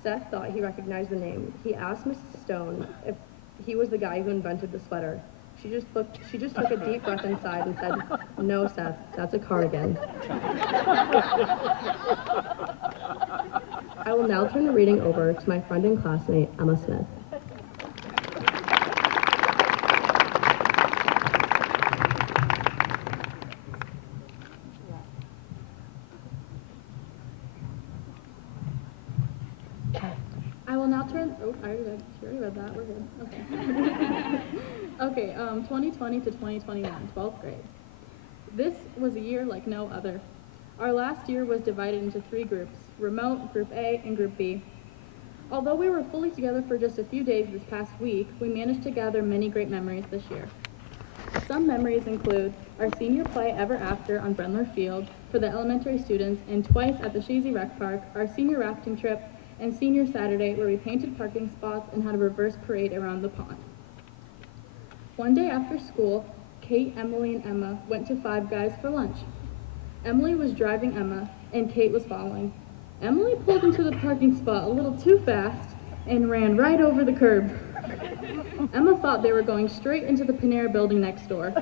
Seth thought he recognized the name. He asked Mrs. Stone if he was the guy who invented the sweater. She just took a deep breath inside and said, "No, Seth, that's a cardigan." I will now turn the reading over to my friend and classmate, Emma Smith. I will now turn, she already read that, we're good, okay. Okay, 2020 to 2021, 12th grade. This was a year like no other. Our last year was divided into 3 groups, remote, Group A, and Group B. Although we were fully together for just a few days this past week, we managed to gather many great memories this year. Some memories include our senior play Ever After on Brenler Field for the elementary students, and twice at the Chazy Rec Park, our senior rafting trip, and senior Saturday where we painted parking spots and had a reverse parade around the pond. One day after school, Kate, Emily, and Emma went to Five Guys for lunch. Emily was driving Emma, and Kate was following. Emily pulled into the parking spot a little too fast and ran right over the curb. Emma thought they were going straight into the Panera building next door.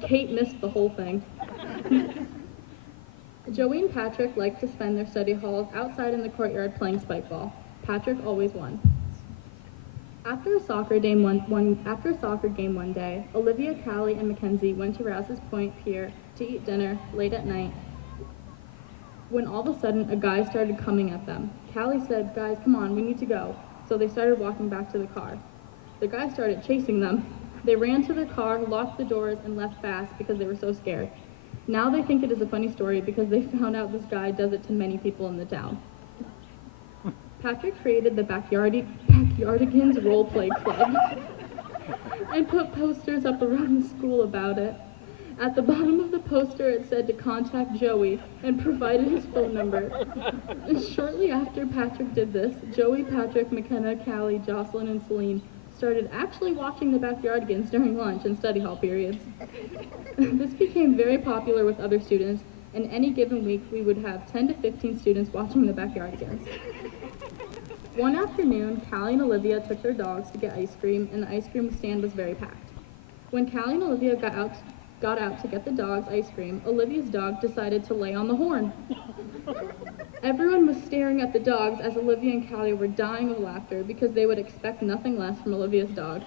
Kate missed the whole thing. Joey and Patrick liked to spend their study halls outside in the courtyard playing spike ball. Patrick always won. After a soccer game one day, Olivia, Callie, and Mackenzie went to Rouse's Point Pier to eat dinner late at night when all of a sudden a guy started coming at them. Callie said, "Guys, come on, we need to go." So they started walking back to the car. The guy started chasing them. They ran to their car, locked the doors, and left fast because they were so scared. Now they think it is a funny story because they found out this guy does it to many people in the town. Patrick created the Backyardigans Roleplay Club and put posters up around the school about it. At the bottom of the poster it said to contact Joey and provided his phone number. And shortly after Patrick did this, Joey, Patrick, McKenna, Callie, Jocelyn, and Celine started actually watching the Backyardigans during lunch and study hall periods. This became very popular with other students, and any given week we would have 10 to 15 students watching the Backyardigans. One afternoon, Callie and Olivia took their dogs to get ice cream, and the ice cream stand was very packed. When Callie and Olivia got out to get the dogs ice cream, Olivia's dog decided to lay on the horn. Everyone was staring at the dogs as Olivia and Callie were dying of laughter because they would expect nothing less from Olivia's dog.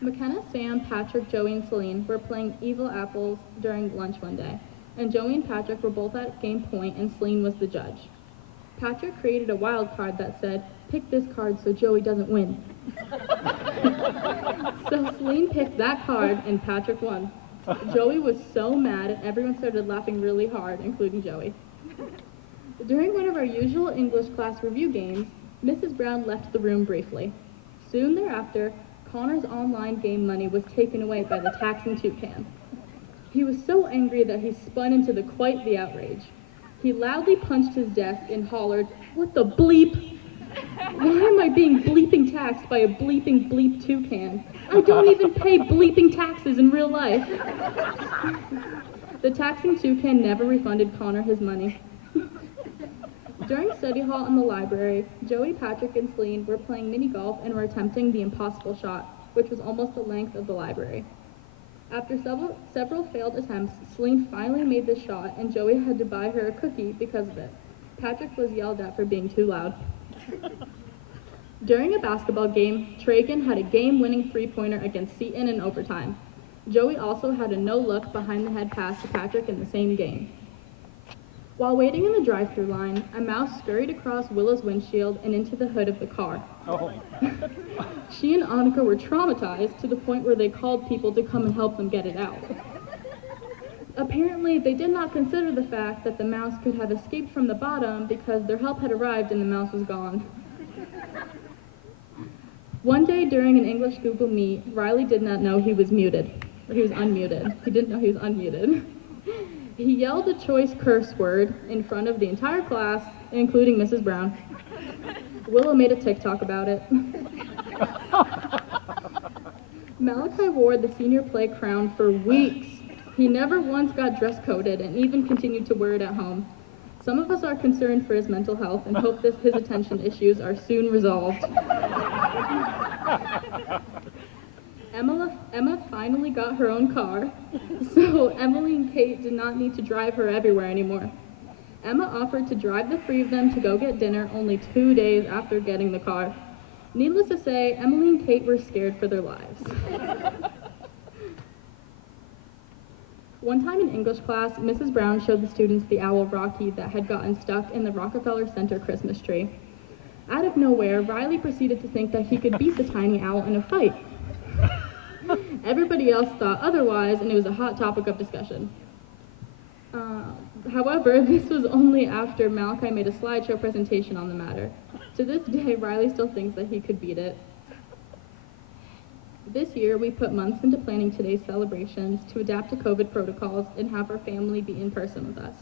McKenna, Sam, Patrick, Joey, and Celine were playing Evil Apples during lunch one day, and Joey and Patrick were both at game point and Celine was the judge. Patrick created a wild card that said, "Pick this card so Joey doesn't win." So Celine picked that card and Patrick won. Joey was so mad and everyone started laughing really hard, including Joey. During one of our usual English class review games, Mrs. Brown left the room briefly. Soon thereafter, Connor's online game money was taken away by the tax and toucan. He was so angry that he spun into quite the outrage. He loudly punched his desk and hollered, "What the bleep? Why am I being bleeping taxed by a bleeping bleep toucan? I don't even pay bleeping taxes in real life." The taxing toucan never refunded Connor his money. During study hall in the library, Joey, Patrick, and Celine were playing mini golf and were attempting the impossible shot, which was almost the length of the library. After several failed attempts, Celine finally made the shot, and Joey had to buy her a cookie because of it. Patrick was yelled at for being too loud. During a basketball game, Tragan had a game-winning three-pointer against Seton in overtime. Joey also had a no-look behind-the-head pass to Patrick in the same game. While waiting in the drive-thru line, a mouse scurried across Willow's windshield and into the hood of the car. Oh. She and Annika were traumatized to the point where they called people to come and help them get it out. Apparently, they did not consider the fact that the mouse could have escaped from the bottom because their help had arrived and the mouse was gone. One day during an English Google Meet, Riley did not know he was muted. Or he was unmuted. He didn't know he was unmuted. He yelled a choice curse word in front of the entire class, including Mrs. Brown. Willow made a TikTok about it. Malachi wore the senior play crown for weeks. He never once got dress coded and even continued to wear it at home. Some of us are concerned for his mental health and hope that his attention issues are soon resolved. Emma finally got her own car, so Emily and Kate did not need to drive her everywhere anymore. Emma offered to drive the three of them to go get dinner only 2 days after getting the car. Needless to say, Emily and Kate were scared for their lives. One time in English class, Mrs. Brown showed the students the owl Rocky that had gotten stuck in the Rockefeller Center Christmas tree. Out of nowhere, Riley proceeded to think that he could beat the tiny owl in a fight. Everybody else thought otherwise, and it was a hot topic of discussion. However, this was only after Malachi made a slideshow presentation on the matter. To this day, Riley still thinks that he could beat it. This year, we put months into planning today's celebrations to adapt to COVID protocols and have our family be in person with us.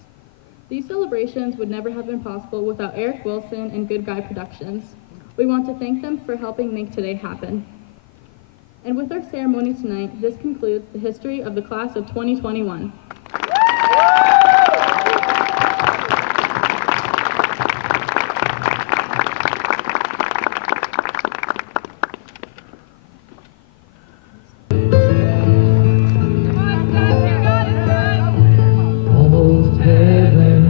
These celebrations would never have been possible without Eric Wilson and Good Guy Productions. We want to thank them for helping make today happen. And with our ceremony tonight, this concludes the history of the class of 2021. Almost heaven,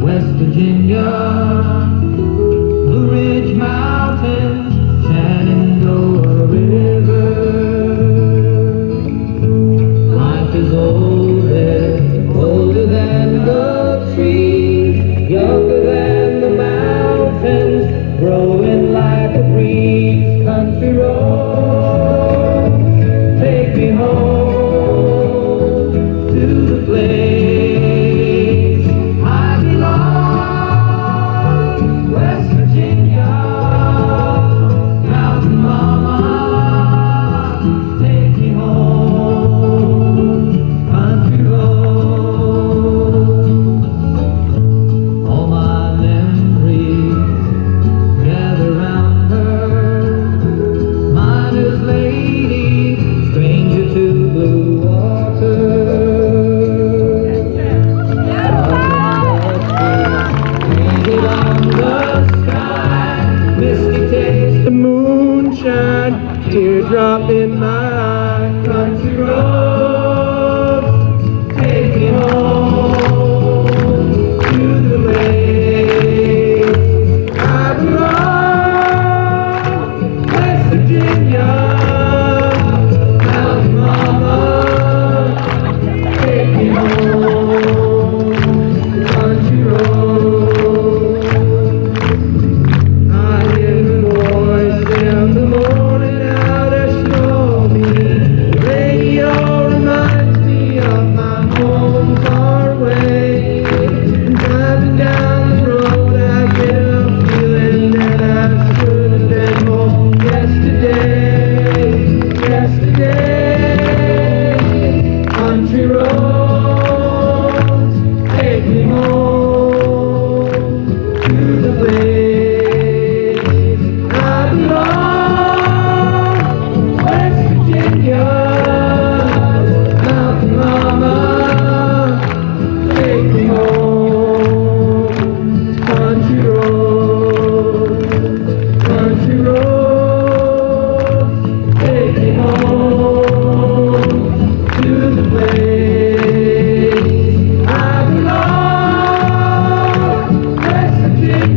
West Virginia, Blue Ridge Mountains, Shenandoah River. Life is old.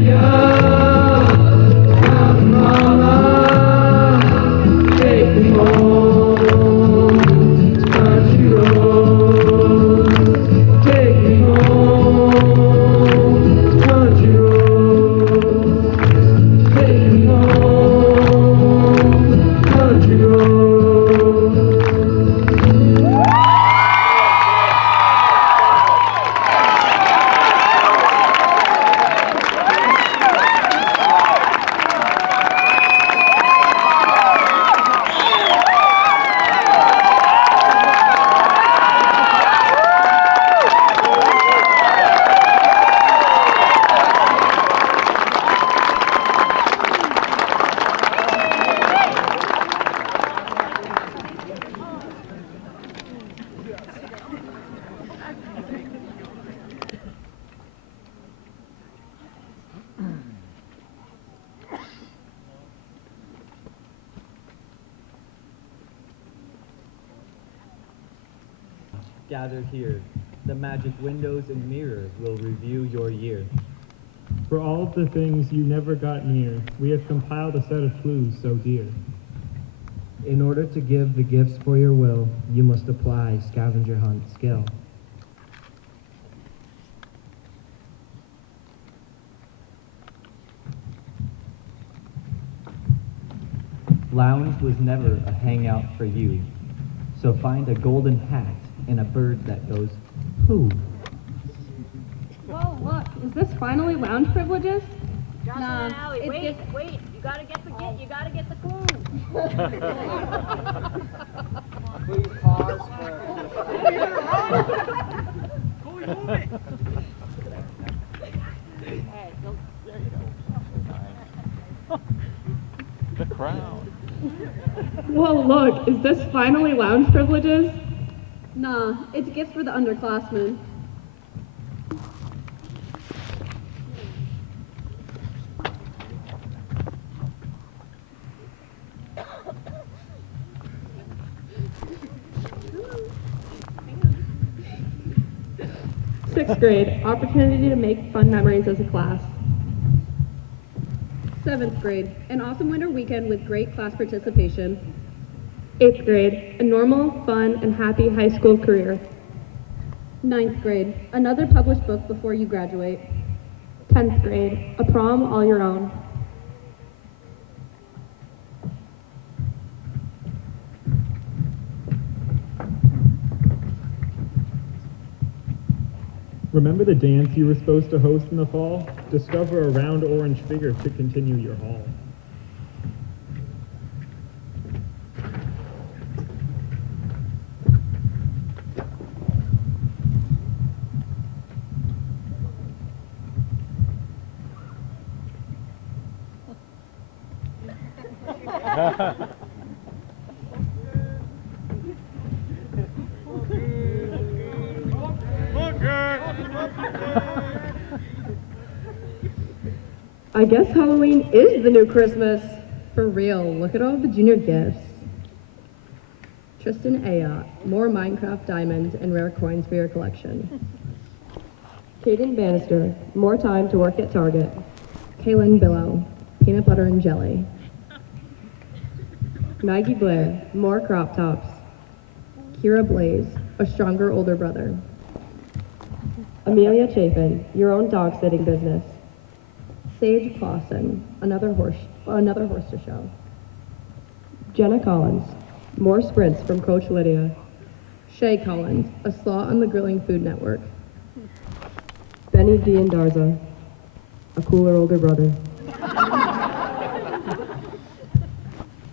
Virginia, mountain mama, take me home to country roads. Take me home to country roads. Take me home to country roads. Gather here. The magic windows and mirror will review your year. For all of the things you never got near, we have compiled a set of clues so dear. In order to give the gifts for your will, you must apply scavenger hunt skill. Lounge was never a hangout for you. So find a golden hat and a bird that goes, who? Whoa, look, is this finally lounge privileges? Johnson and Allie, wait, you gotta get the clue. Please pause for. Hey, don't, There you go. The crowd. Whoa, look, is this finally lounge privileges? Nah, it's gifts for the underclassmen. Sixth grade, opportunity to make fun memories as a class. 7th grade, an awesome winter weekend with great class participation. 8th grade, a normal, fun, and happy high school career. 9th grade, another published book before you graduate. 10th grade, a prom all your own. Remember the dance you were supposed to host in the fall? Discover a round orange figure to continue your haul. I guess Halloween is the new Christmas. For real, look at all the junior gifts. Tristan Ayotte, more Minecraft diamonds and rare coins for your collection. Kaden Bannister, more time to work at Target. Kaylin Billow, peanut butter and jelly. Maggie Blair, more crop tops. Kira Blaze, a stronger older brother. Amelia Chapin, your own dog sitting business. Sage Clausen, another horse to show. Jenna Collins, more sprints from Coach Lydia. Shay Collins, a slaw on the Grilling Food Network. Benny D'Andarza, a cooler older brother.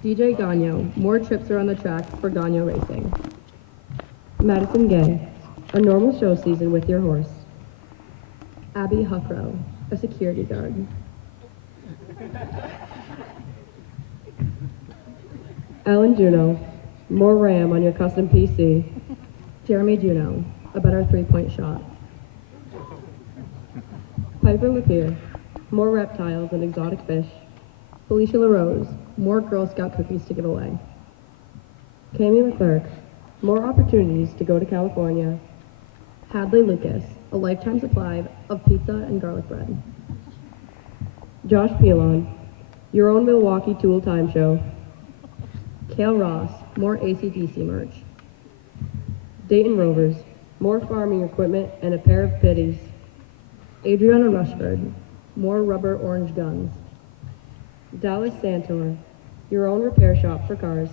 DJ Gagno, more trips around the track for Gagno Racing. Madison Gay, a normal show season with your horse. Abby Huckrow, a security guard. Ellen Juno, more RAM on your custom PC. Jeremy Juno, a better three-point shot. Piper Lapeer, more reptiles and exotic fish. Felicia LaRose, more Girl Scout cookies to give away. Cami Leclerc, more opportunities to go to California. Hadley Lucas, a lifetime supply of pizza and garlic bread. Josh Pelon, your own Milwaukee Tool Time Show. Kale Ross, more AC/DC merch. Dayton Rovers, more farming equipment and a pair of pitties. Adriana Rushford, more rubber orange guns. Dallas Santor, your own repair shop for cars.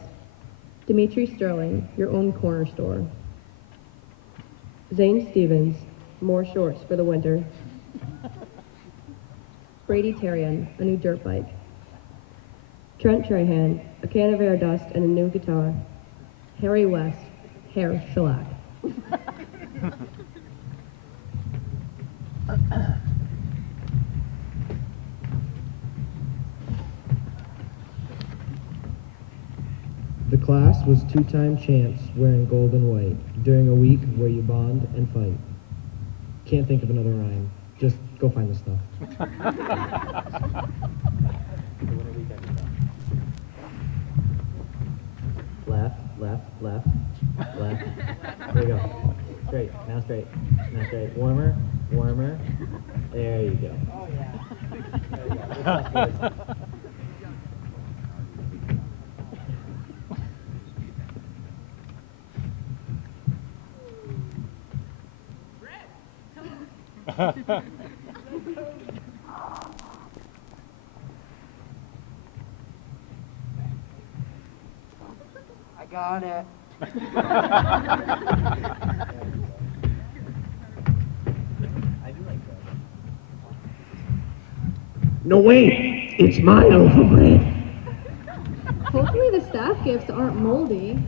Dimitri Sterling, your own corner store. Zane Stevens, more shorts for the winter. Brady Terrian, a new dirt bike. Trent Trahan, a can of air dust and a new guitar. Harry West, hair shellac. The class was two-time champs wearing gold and white during a week where you bond and fight. Can't think of another rhyme. Just go find the stuff. Left, left, left, left. There you go. Straight, now straight, now straight. Warmer, warmer. There you go. Oh yeah. There you go. I got it. No, wait, it's my loaf of bread. Hopefully the staff gifts aren't moldy.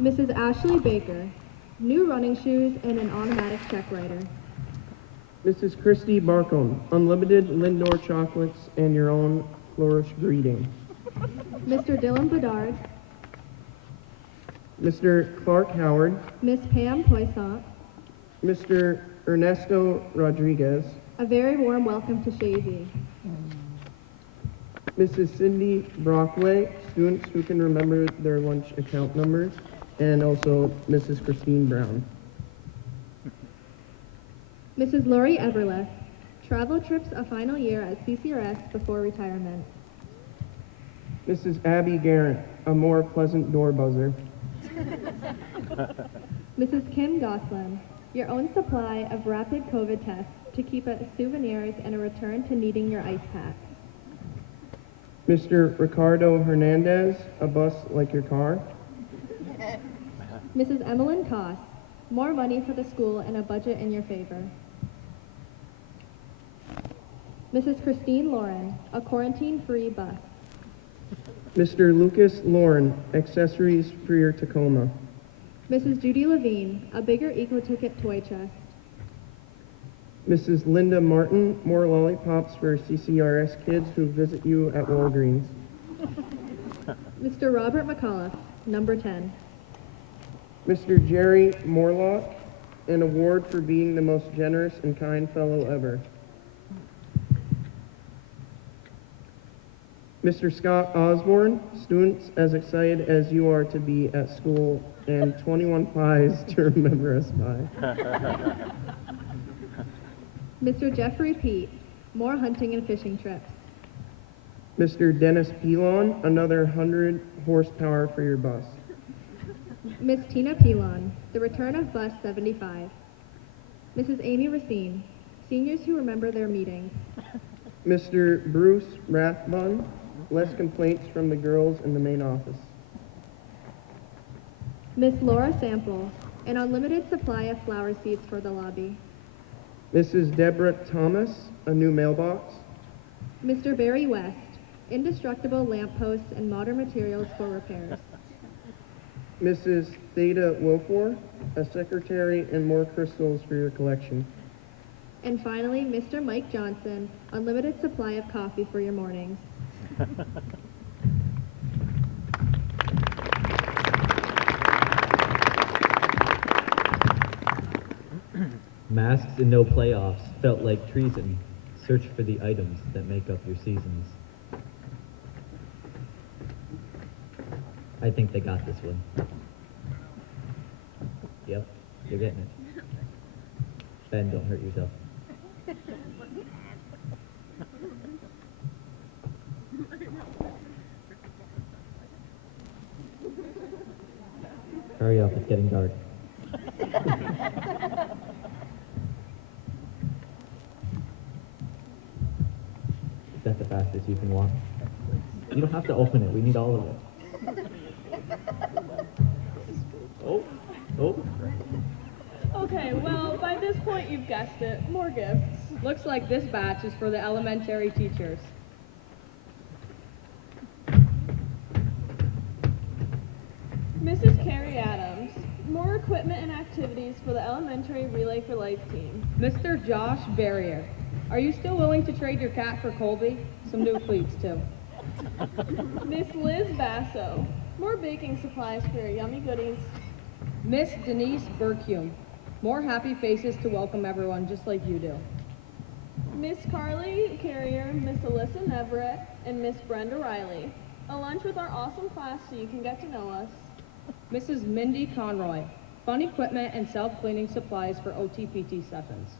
Mrs. Ashley Baker, new running shoes and an automatic check writer. Mrs. Christy Barcombe, unlimited Lindor chocolates and your own flourish greeting. Mr. Dylan Bedard, Mr. Clark Howard, Miss Pam Poissant, Mr. Ernesto Rodriguez, a very warm welcome to Chazy. Mrs. Cindy Brockway, students who can remember their lunch account numbers, and also Mrs. Christine Brown. Mrs. Lori Everleth, travel trips a final year at CCRS before retirement. Mrs. Abby Garrett, a more pleasant door buzzer. Mrs. Kim Goslin, your own supply of rapid COVID tests to keep as souvenirs and a return to needing your ice packs. Mr. Ricardo Hernandez, a bus like your car. Mrs. Emmeline Koss, more money for the school and a budget in your favor. Mrs. Christine Lauren, a quarantine-free bus. Mr. Lucas Lauren, accessories for your Tacoma. Mrs. Judy Levine, a bigger eco-ticket toy chest. Mrs. Linda Martin, more lollipops for CCRS kids who visit you at Walgreens. Mr. Robert McAuliffe, number 10. Mr. Jerry Morlock, an award for being the most generous and kind fellow ever. Mr. Scott Osborne, students as excited as you are to be at school, and 21 pies to remember us by. Mr. Jeffrey Pete, more hunting and fishing trips. Mr. Dennis Pelon, another 100 horsepower for your bus. Miss Tina Pelon, the return of bus 75. Mrs. Amy Racine, seniors who remember their meetings. Mr. Bruce Rathbun, less complaints from the girls in the main office. Miss Laura Sample, an unlimited supply of flower seeds for the lobby. Mrs. Deborah Thomas, a new mailbox. Mr. Barry West, indestructible lampposts and modern materials for repairs. Mrs. Theda Wofor, a secretary and more crystals for your collection. And finally, Mr. Mike Johnson, unlimited supply of coffee for your mornings. Masks and no playoffs felt like treason, Search for the items that make up your seasons. I think they got this one. Yep, you're getting it. Ben, don't hurt yourself. Hurry up, it's getting dark. Is that the fastest you can walk? You don't have to open it, we need all of it. Oh, oh. Okay, well, by this point you've guessed it. More gifts. Looks like this batch is for the elementary teachers. Mrs. Carrie Adams, more equipment and activities for the Elementary Relay for Life team. Mr. Josh Barrier, are you still willing to trade your cat for Colby? Some new cleats, too. Miss Liz Basso, more baking supplies for your yummy goodies. Miss Denise Berkume, more happy faces to welcome everyone just like you do. Miss Carly Carrier, Miss Alyssa Neverett, and Miss Brenda Riley. A lunch with our awesome class so you can get to know us. Mrs. Mindy Conroy, fun equipment and self-cleaning supplies for OTPT sessions.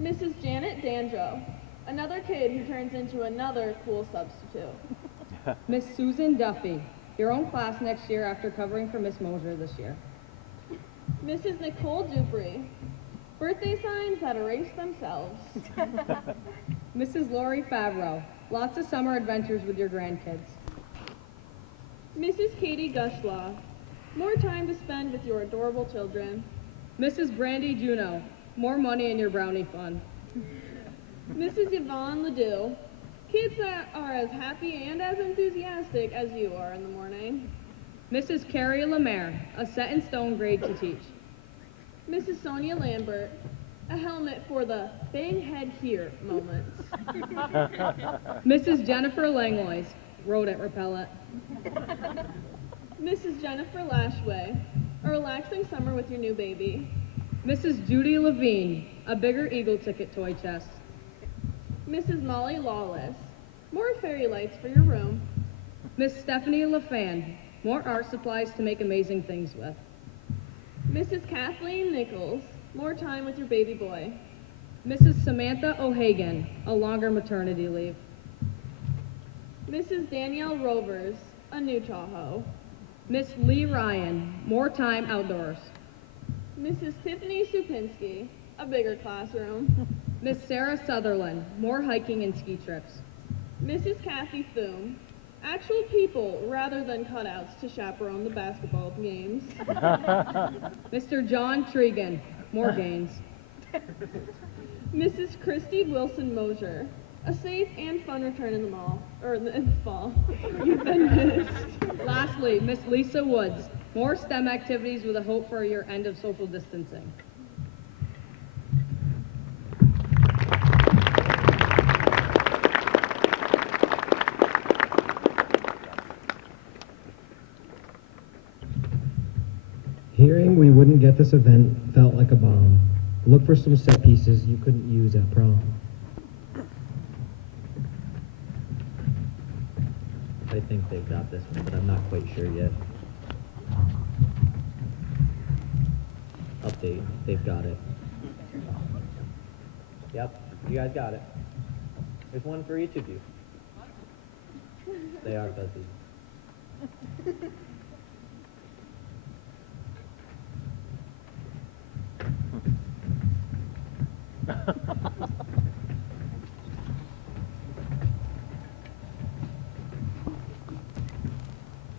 Mrs. Janet Danjo, another kid who turns into another cool substitute. Miss Susan Duffy, your own class next year after covering for Miss Moser this year. Mrs. Nicole Dupree, birthday signs that erase themselves. Mrs. Lori Favreau, lots of summer adventures with your grandkids. Mrs. Katie Gushlaw, more time to spend with your adorable children. Mrs. Brandy Juno, more money in your brownie fund. Mrs. Yvonne Ledoux, kids that are as happy and as enthusiastic as you are in the morning. Mrs. Carrie Lemaire, a set-in-stone grade to teach. Mrs. Sonia Lambert, a helmet for the bang head here moments. Mrs. Jennifer Langlois, rodent repellent. Mrs. Jennifer Lashway, a relaxing summer with your new baby. Mrs. Judy Levine, a bigger Eagle ticket toy chest. Mrs. Molly Lawless, more fairy lights for your room. Miss Stephanie LaFan, more art supplies to make amazing things with. Mrs. Kathleen Nichols, more time with your baby boy. Mrs. Samantha O'Hagan, a longer maternity leave. Mrs. Danielle Rovers, a new Tahoe. Miss Lee Ryan, more time outdoors. Mrs. Tiffany Supinski, a bigger classroom. Miss Sarah Sutherland, more hiking and ski trips. Mrs. Kathy Thune, actual people rather than cutouts to chaperone the basketball games. Mr. John Tregan, more gains. Mrs. Christy Wilson Mosier, a safe and fun return in the fall. You've been missed. Lastly, Miss Lisa Woods, more STEM activities with a hope for your end of social distancing. Hearing we wouldn't get this event felt like a bomb. Look for some set pieces you couldn't use at prom. I think they've got this one, but I'm not quite sure yet. Update, they've got it. Yep, you guys got it. There's one for each of you. They are fuzzy.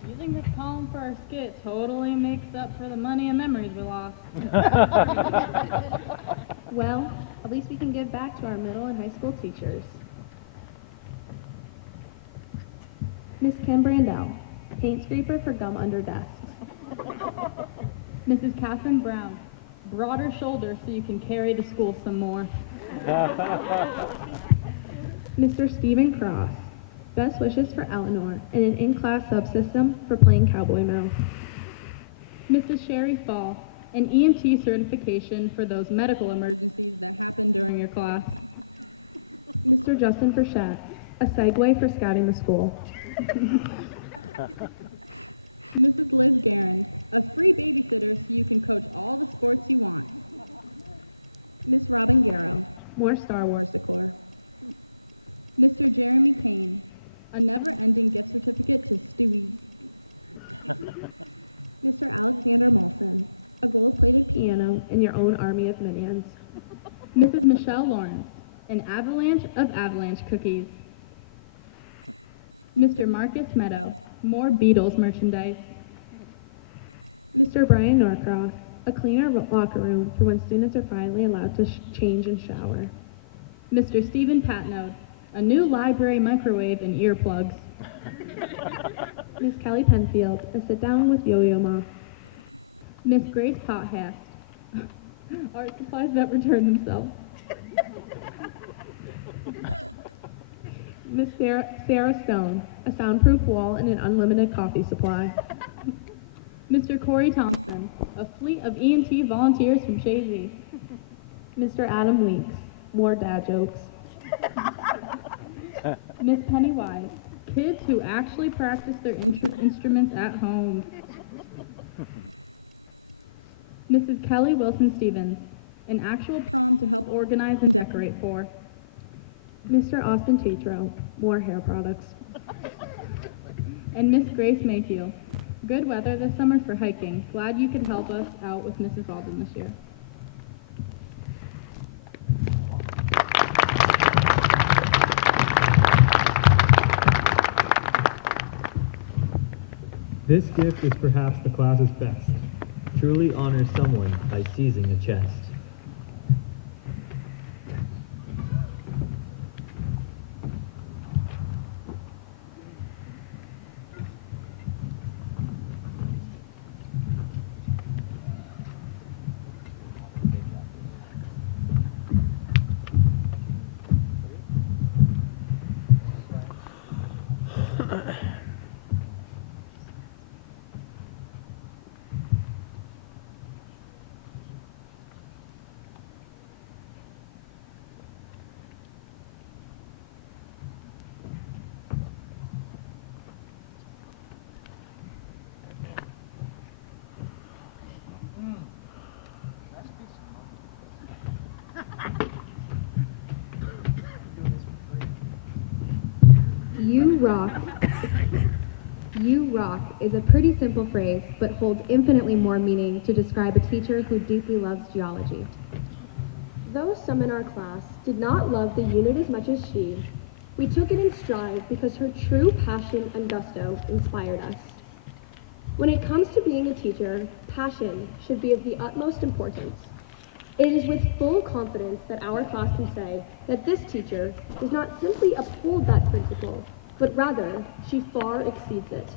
Using this column for our skit totally makes up for the money and memories we lost. Well, at least we can give back to our middle and high school teachers. Miss Kim Brandell, paint scraper for gum under desks. Mrs. Catherine Brown, broader shoulders so you can carry to school some more. Mr. Stephen Cross, best wishes for Eleanor and an in-class subsystem for playing cowboy mouth. Mrs. Sherry Fall, an EMT certification for those medical emergencies in your class. Mr. Justin Frechette, a segue for scouting the school. More Star Wars. Piano and your own army of minions. Mrs. Michelle Lawrence, an avalanche of avalanche cookies. Mr. Marcus Meadow, more Beatles merchandise. Mr. Brian Norcross, a cleaner locker room for when students are finally allowed to change and shower. Mr. Stephen Patnode, a new library microwave and earplugs. Miss Kelly Penfield, a sit-down with Yo-Yo Ma. Miss Grace Pothast, art supplies that return themselves. Miss Sarah Stone, a soundproof wall and an unlimited coffee supply. Mr. Corey Thompson, a fleet of EMT volunteers from Chazy. Mr. Adam Weeks, more dad jokes. Miss Penny Wise, kids who actually practice their instruments at home. Mrs. Kelly Wilson Stevens, an actual plan to help organize and decorate for. Mr. Austin Tatro, more hair products. And Miss Grace Mayfield, good weather this summer for hiking. Glad you could help us out with Mrs. Alden this year. This gift is perhaps the class's best. Truly honors someone by seizing a chest. You rock is a pretty simple phrase, but holds infinitely more meaning to describe a teacher who deeply loves geology. Though some in our class did not love the unit as much as she, we took it in stride because her true passion and gusto inspired us. When it comes to being a teacher, passion should be of the utmost importance. It is with full confidence that our class can say that this teacher does not simply uphold that principle, but rather she far exceeds it.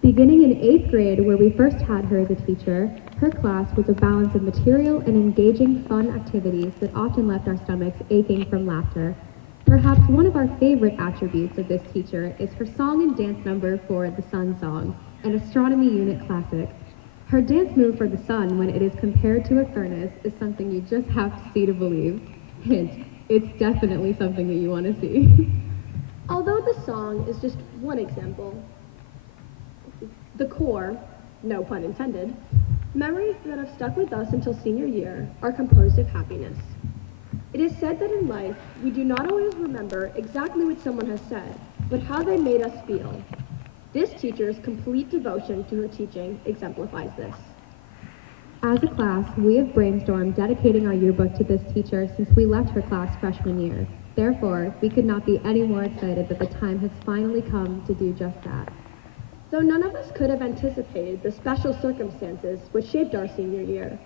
Beginning in 8th grade, where we first had her as a teacher, her class was a balance of material and engaging fun activities that often left our stomachs aching from laughter. Perhaps one of our favorite attributes of this teacher is her song and dance number for the Sun Song, an astronomy unit classic. Her dance move for the sun when it is compared to a furnace is something you just have to see to believe. Hint, it's definitely something that you want to see. Although the song is just one example, the core, no pun intended, memories that have stuck with us until senior year are composed of happiness. It is said that in life, we do not always remember exactly what someone has said, but how they made us feel. This teacher's complete devotion to her teaching exemplifies this. As a class, we have brainstormed dedicating our yearbook to this teacher since we left her class freshman year. Therefore, we could not be any more excited that the time has finally come to do just that. Though none of us could have anticipated the special circumstances which shaped our senior year,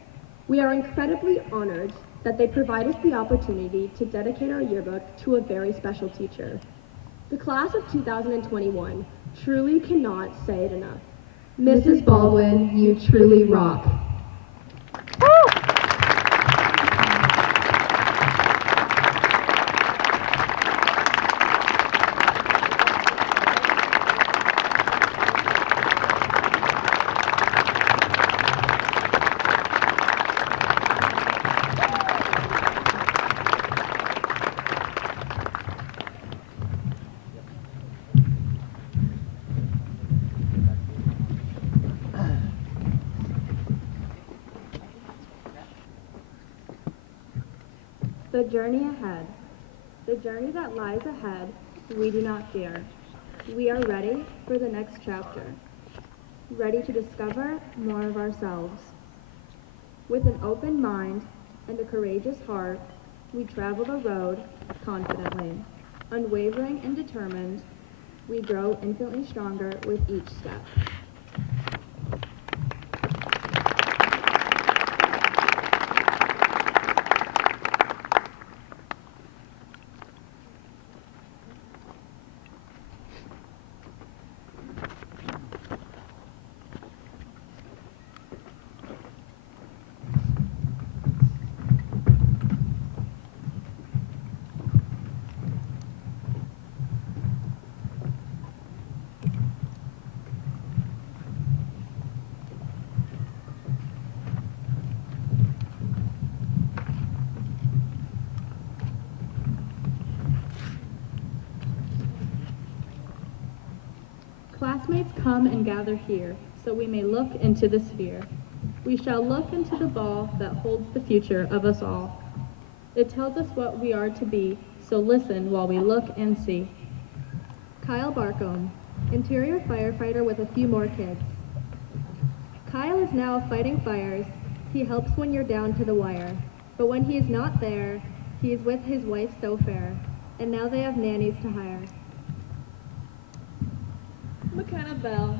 we are incredibly honored that they provide us the opportunity to dedicate our yearbook to a very special teacher. The class of 2021 truly cannot say it enough. Mrs. Baldwin, you truly rock. The journey ahead. The journey that lies ahead, we do not fear. We are ready for the next chapter, ready to discover more of ourselves. With an open mind and a courageous heart, we travel the road confidently. Unwavering and determined, we grow infinitely stronger with each step. Classmates, come and gather here, so we may look into the sphere. We shall look into the ball that holds the future of us all. It tells us what we are to be, so listen while we look and see. Kyle Barcombe, interior firefighter with a few more kids. Kyle is now fighting fires. He helps when you're down to the wire. But when he is not there, he is with his wife so fair, and now they have nannies to hire. McKenna Bell,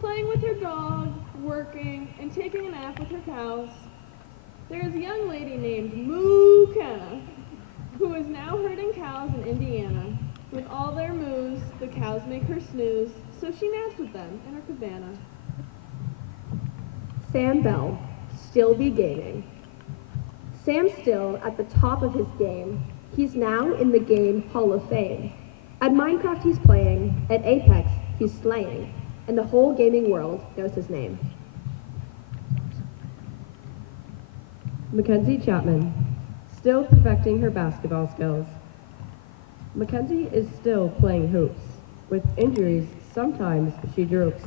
playing with her dog, working, and taking a nap with her cows. There is a young lady named Moo Kenna, who is now herding cows in Indiana. With all their moos, the cows make her snooze, so she naps with them in her cabana. Sam Bell, still be gaming. Sam's still at the top of his game. He's now in the Game Hall of Fame. At Minecraft he's playing, at Apex he's slaying, and the whole gaming world knows his name. Mackenzie Chapman, still perfecting her basketball skills. Mackenzie is still playing hoops. With injuries, sometimes she droops.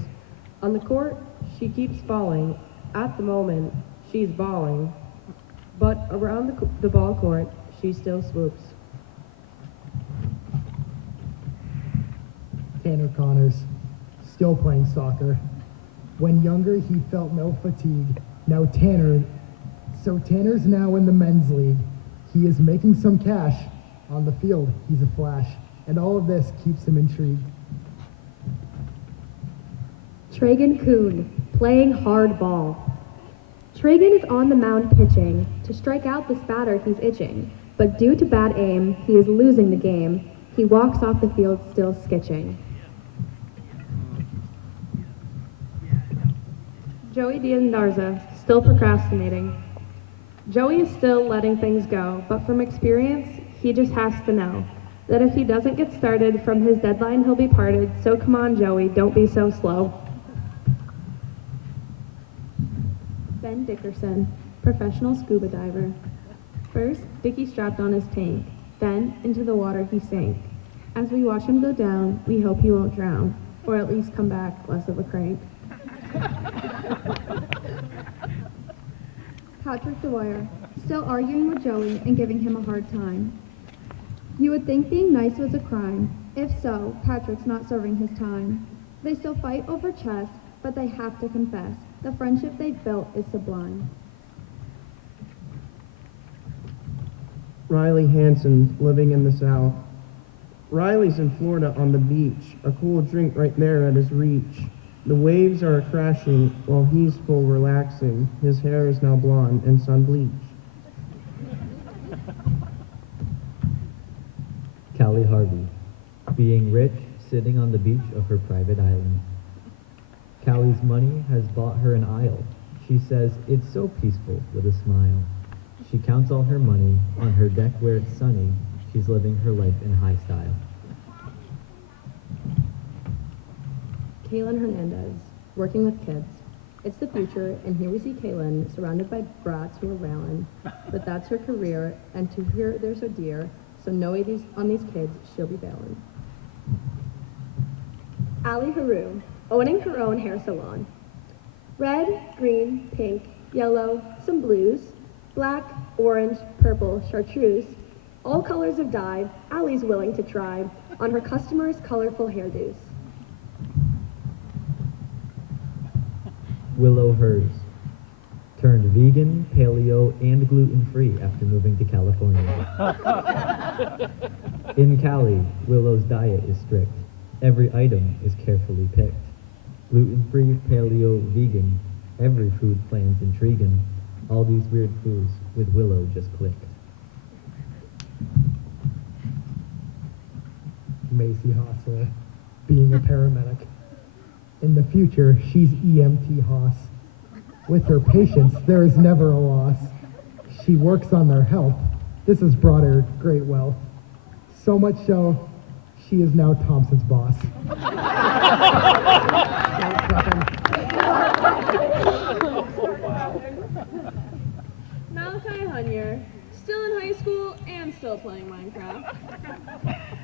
On the court, she keeps falling. At the moment, she's balling. But around the ball court, she still swoops. Tanner Connors, still playing soccer. When younger, he felt no fatigue. Tanner's now in the men's league. He is making some cash. On the field, he's a flash. And all of this keeps him intrigued. Tragan Kuhn, playing hard ball. Tragan is on the mound pitching. To strike out this batter, he's itching. But due to bad aim, he is losing the game. He walks off the field still skitching. Joey Diandarza, still procrastinating. Joey is still letting things go, but from experience, he just has to know that if he doesn't get started from his deadline, he'll be parted. So come on, Joey, don't be so slow. Ben Dickerson, professional scuba diver. First, Dickie strapped on his tank. Then, into the water he sank. As we watch him go down, we hope he won't drown, or at least come back less of a crank. Patrick Dwyer, still arguing with Joey and giving him a hard time. You would think being nice was a crime. If so, Patrick's not serving his time. They still fight over chess, but they have to confess, the friendship they've built is sublime. Riley Hansen, living in the South. Riley's in Florida on the beach, a cool drink right there at his reach. The waves are crashing while he's full relaxing. His hair is now blonde and sun bleached. Callie Harvey, being rich, sitting on the beach of her private island. Callie's money has bought her an isle. She says it's so peaceful with a smile. She counts all her money on her deck where it's sunny. She's living her life in high style. Kaylin Hernandez, working with kids. It's the future, and here we see Kaylin surrounded by brats who are railing. But that's her career, and to her they're so dear, so no way on these kids she'll be bailing. Allie Haru, owning her own hair salon. Red, green, pink, yellow, some blues, black, orange, purple, chartreuse, all colors of dye, Allie's willing to try on her customers' colorful hairdos. Willow hers. Turned vegan, paleo, and gluten-free after moving to California. In Cali, Willow's diet is strict. Every item is carefully picked. Gluten-free, paleo, vegan, every food plan's intriguing. All these weird foods with Willow just clicked. Macy Hossler, being a paramedic. In the future, she's EMT Hoss. With her patients, there is never a loss. She works on their health. This has brought her great wealth. So much so, she is now Thompson's boss. Malachi Hunyer, still in high school and still playing Minecraft.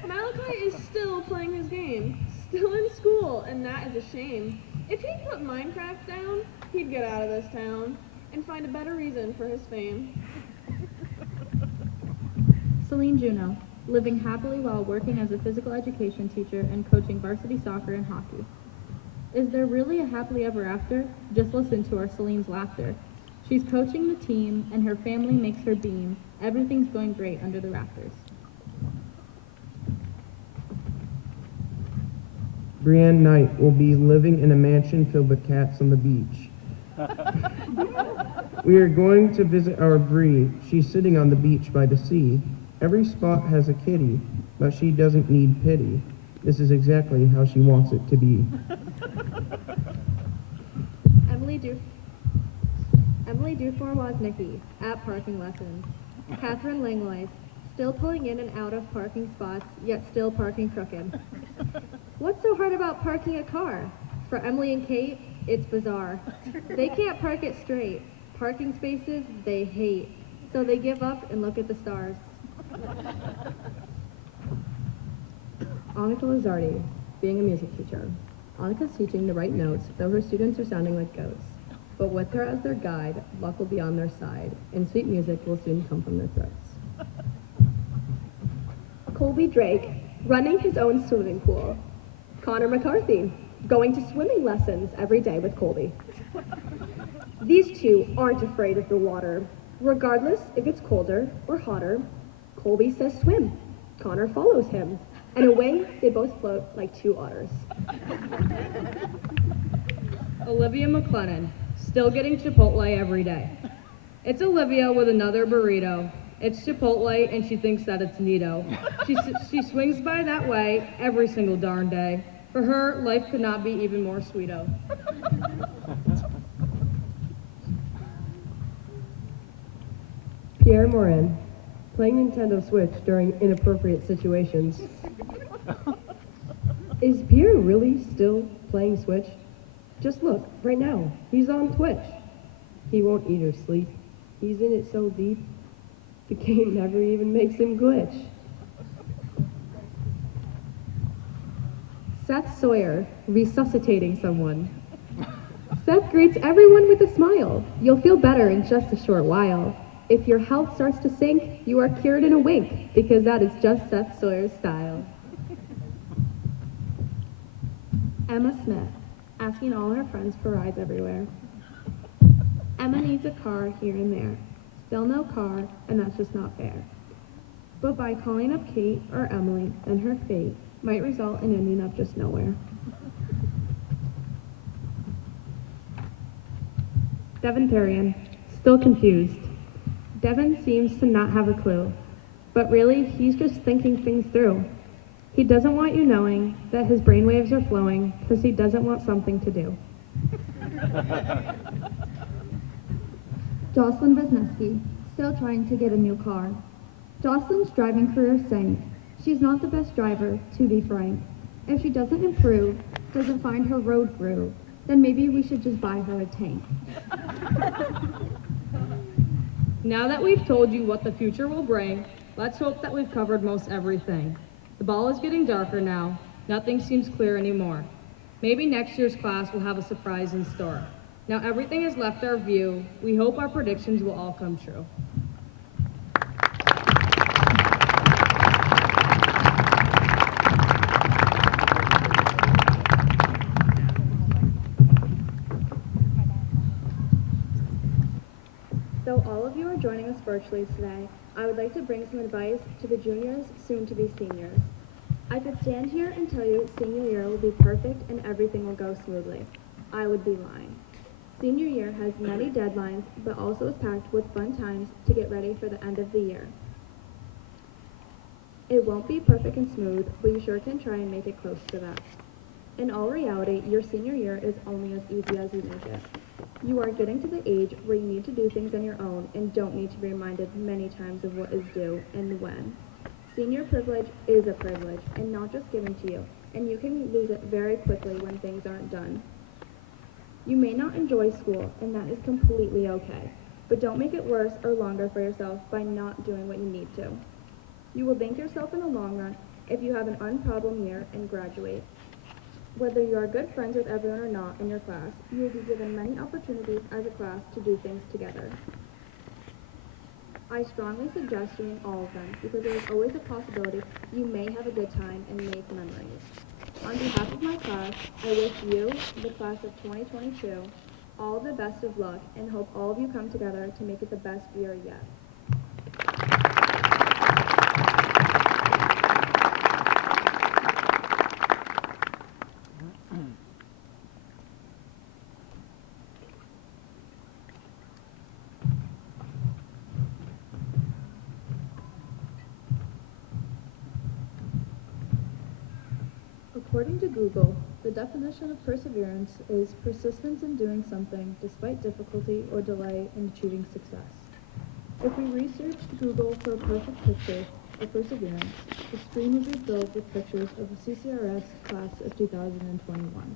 Malachi is still playing his game, still in school, and that is a shame. If he'd put Minecraft down, he'd get out of this town and find a better reason for his fame. Celine Juneau, living happily while working as a physical education teacher and coaching varsity soccer and hockey. Is there really a happily ever after? Just listen to our Celine's laughter. She's coaching the team and her family makes her beam. Everything's going great under the rafters. Brienne Knight will be living in a mansion filled with cats on the beach. We are going to visit our Bree. She's sitting on the beach by the sea. Every spot has a kitty, but she doesn't need pity. This is exactly how she wants it to be. Emily Dufour-Woznicki, at parking lessons. Catherine Langlois, still pulling in and out of parking spots, yet still parking crooked. What's so hard about parking a car? For Emily and Kate, it's bizarre. They can't park it straight. Parking spaces they hate, so they give up and look at the stars. Annika Lizardi, being a music teacher. Annika's teaching the right notes, though her students are sounding like goats. But with her as their guide, luck will be on their side, and sweet music will soon come from their throats. Colby Drake, running his own swimming pool. Connor McCarthy, going to swimming lessons every day with Colby. These two aren't afraid of the water. Regardless if it's colder or hotter, Colby says swim. Connor follows him, and away they both float like two otters. Olivia McLennan, still getting Chipotle every day. It's Olivia with another burrito. It's Chipotle and she thinks that it's neato. She swings by that way every single darn day. For her, life could not be even more sweeto. Pierre Morin, playing Nintendo Switch during inappropriate situations. Is Pierre really still playing Switch? Just look, right now, he's on Twitch. He won't eat or sleep. He's in it so deep, the game never even makes him glitch. Seth Sawyer, resuscitating someone. Seth greets everyone with a smile. You'll feel better in just a short while. If your health starts to sink, you are cured in a wink, because that is just Seth Sawyer's style. Emma Smith, asking all her friends for rides everywhere. Emma needs a car here and there. Still no car, and that's just not fair. But by calling up Kate or Emily, then her fate might result in ending up just nowhere. Devin Therrian, still confused. Devin seems to not have a clue, but really he's just thinking things through. He doesn't want you knowing that his brainwaves are flowing because he doesn't want something to do. Jocelyn Wisniewski, still trying to get a new car. Jocelyn's driving career sank. She's not the best driver, to be frank. If she doesn't improve, doesn't find her road groove, then maybe we should just buy her a tank. Now that we've told you what the future will bring, let's hope that we've covered most everything. The ball is getting darker now. Nothing seems clear anymore. Maybe next year's class will have a surprise in store. Now everything has left our view. We hope our predictions will all come true. virtually today, I would like to bring some advice to the juniors, soon to be seniors. I could stand here and tell you senior year will be perfect and everything will go smoothly. I would be lying. Senior year has many deadlines, but also is packed with fun times to get ready for the end of the year. It won't be perfect and smooth, but you sure can try and make it close to that. In all reality, your senior year is only as easy as you make it. You are getting to the age where you need to do things on your own and don't need to be reminded many times of what is due and when. Senior privilege is a privilege and not just given to you, and you can lose it very quickly when things aren't done. You may not enjoy school, and that is completely okay, but don't make it worse or longer for yourself by not doing what you need to. You will thank yourself in the long run if you have an unproblem year and graduate. Whether you are good friends with everyone or not in your class, you will be given many opportunities as a class to do things together. I strongly suggest doing all of them because there is always a possibility you may have a good time and make memories. On behalf of my class, I wish you, the class of 2022, all the best of luck and hope all of you come together to make it the best year yet. According to Google, the definition of perseverance is persistence in doing something despite difficulty or delay in achieving success. If we researched Google for a perfect picture of perseverance, the screen would be filled with pictures of the CCRS Class of 2021.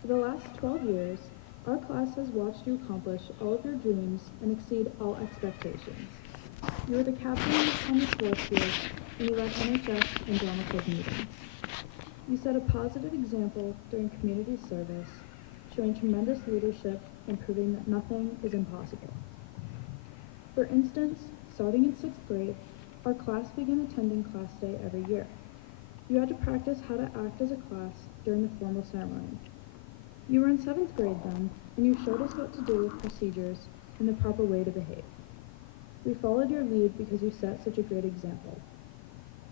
For the last 12 years, our class has watched you accomplish all of your dreams and exceed all expectations. You were the captain on the sports field, and you led NHS and drama club meetings. You set a positive example during community service, showing tremendous leadership and proving that nothing is impossible. For instance, starting in 6th grade, our class began attending class day every year. You had to practice how to act as a class during the formal ceremony. You were in 7th grade then, and you showed us what to do with procedures and the proper way to behave. We followed your lead because you set such a great example.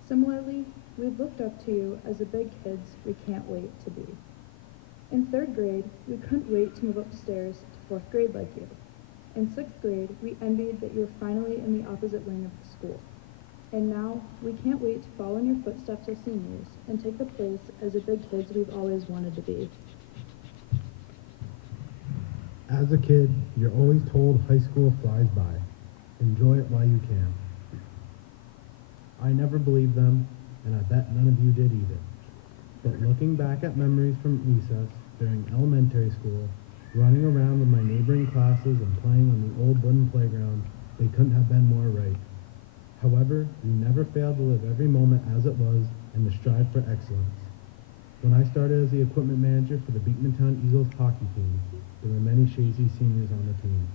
Similarly, we looked up to you as the big kids we can't wait to be. In 3rd grade, we couldn't wait to move upstairs to 4th grade like you. In 6th grade, we envied that you were finally in the opposite wing of the school. And now, we can't wait to follow in your footsteps as seniors and take the place as the big kids we've always wanted to be. As a kid, you're always told high school flies by. Enjoy it while you can. I never believed them, and I bet none of you did either. But looking back at memories from recess during elementary school, running around with my neighboring classes and playing on the old wooden playground, they couldn't have been more right. However, we never failed to live every moment as it was and to strive for excellence. When I started as the equipment manager for the Beekmantown Eagles hockey team, there were many Chazy seniors on the team.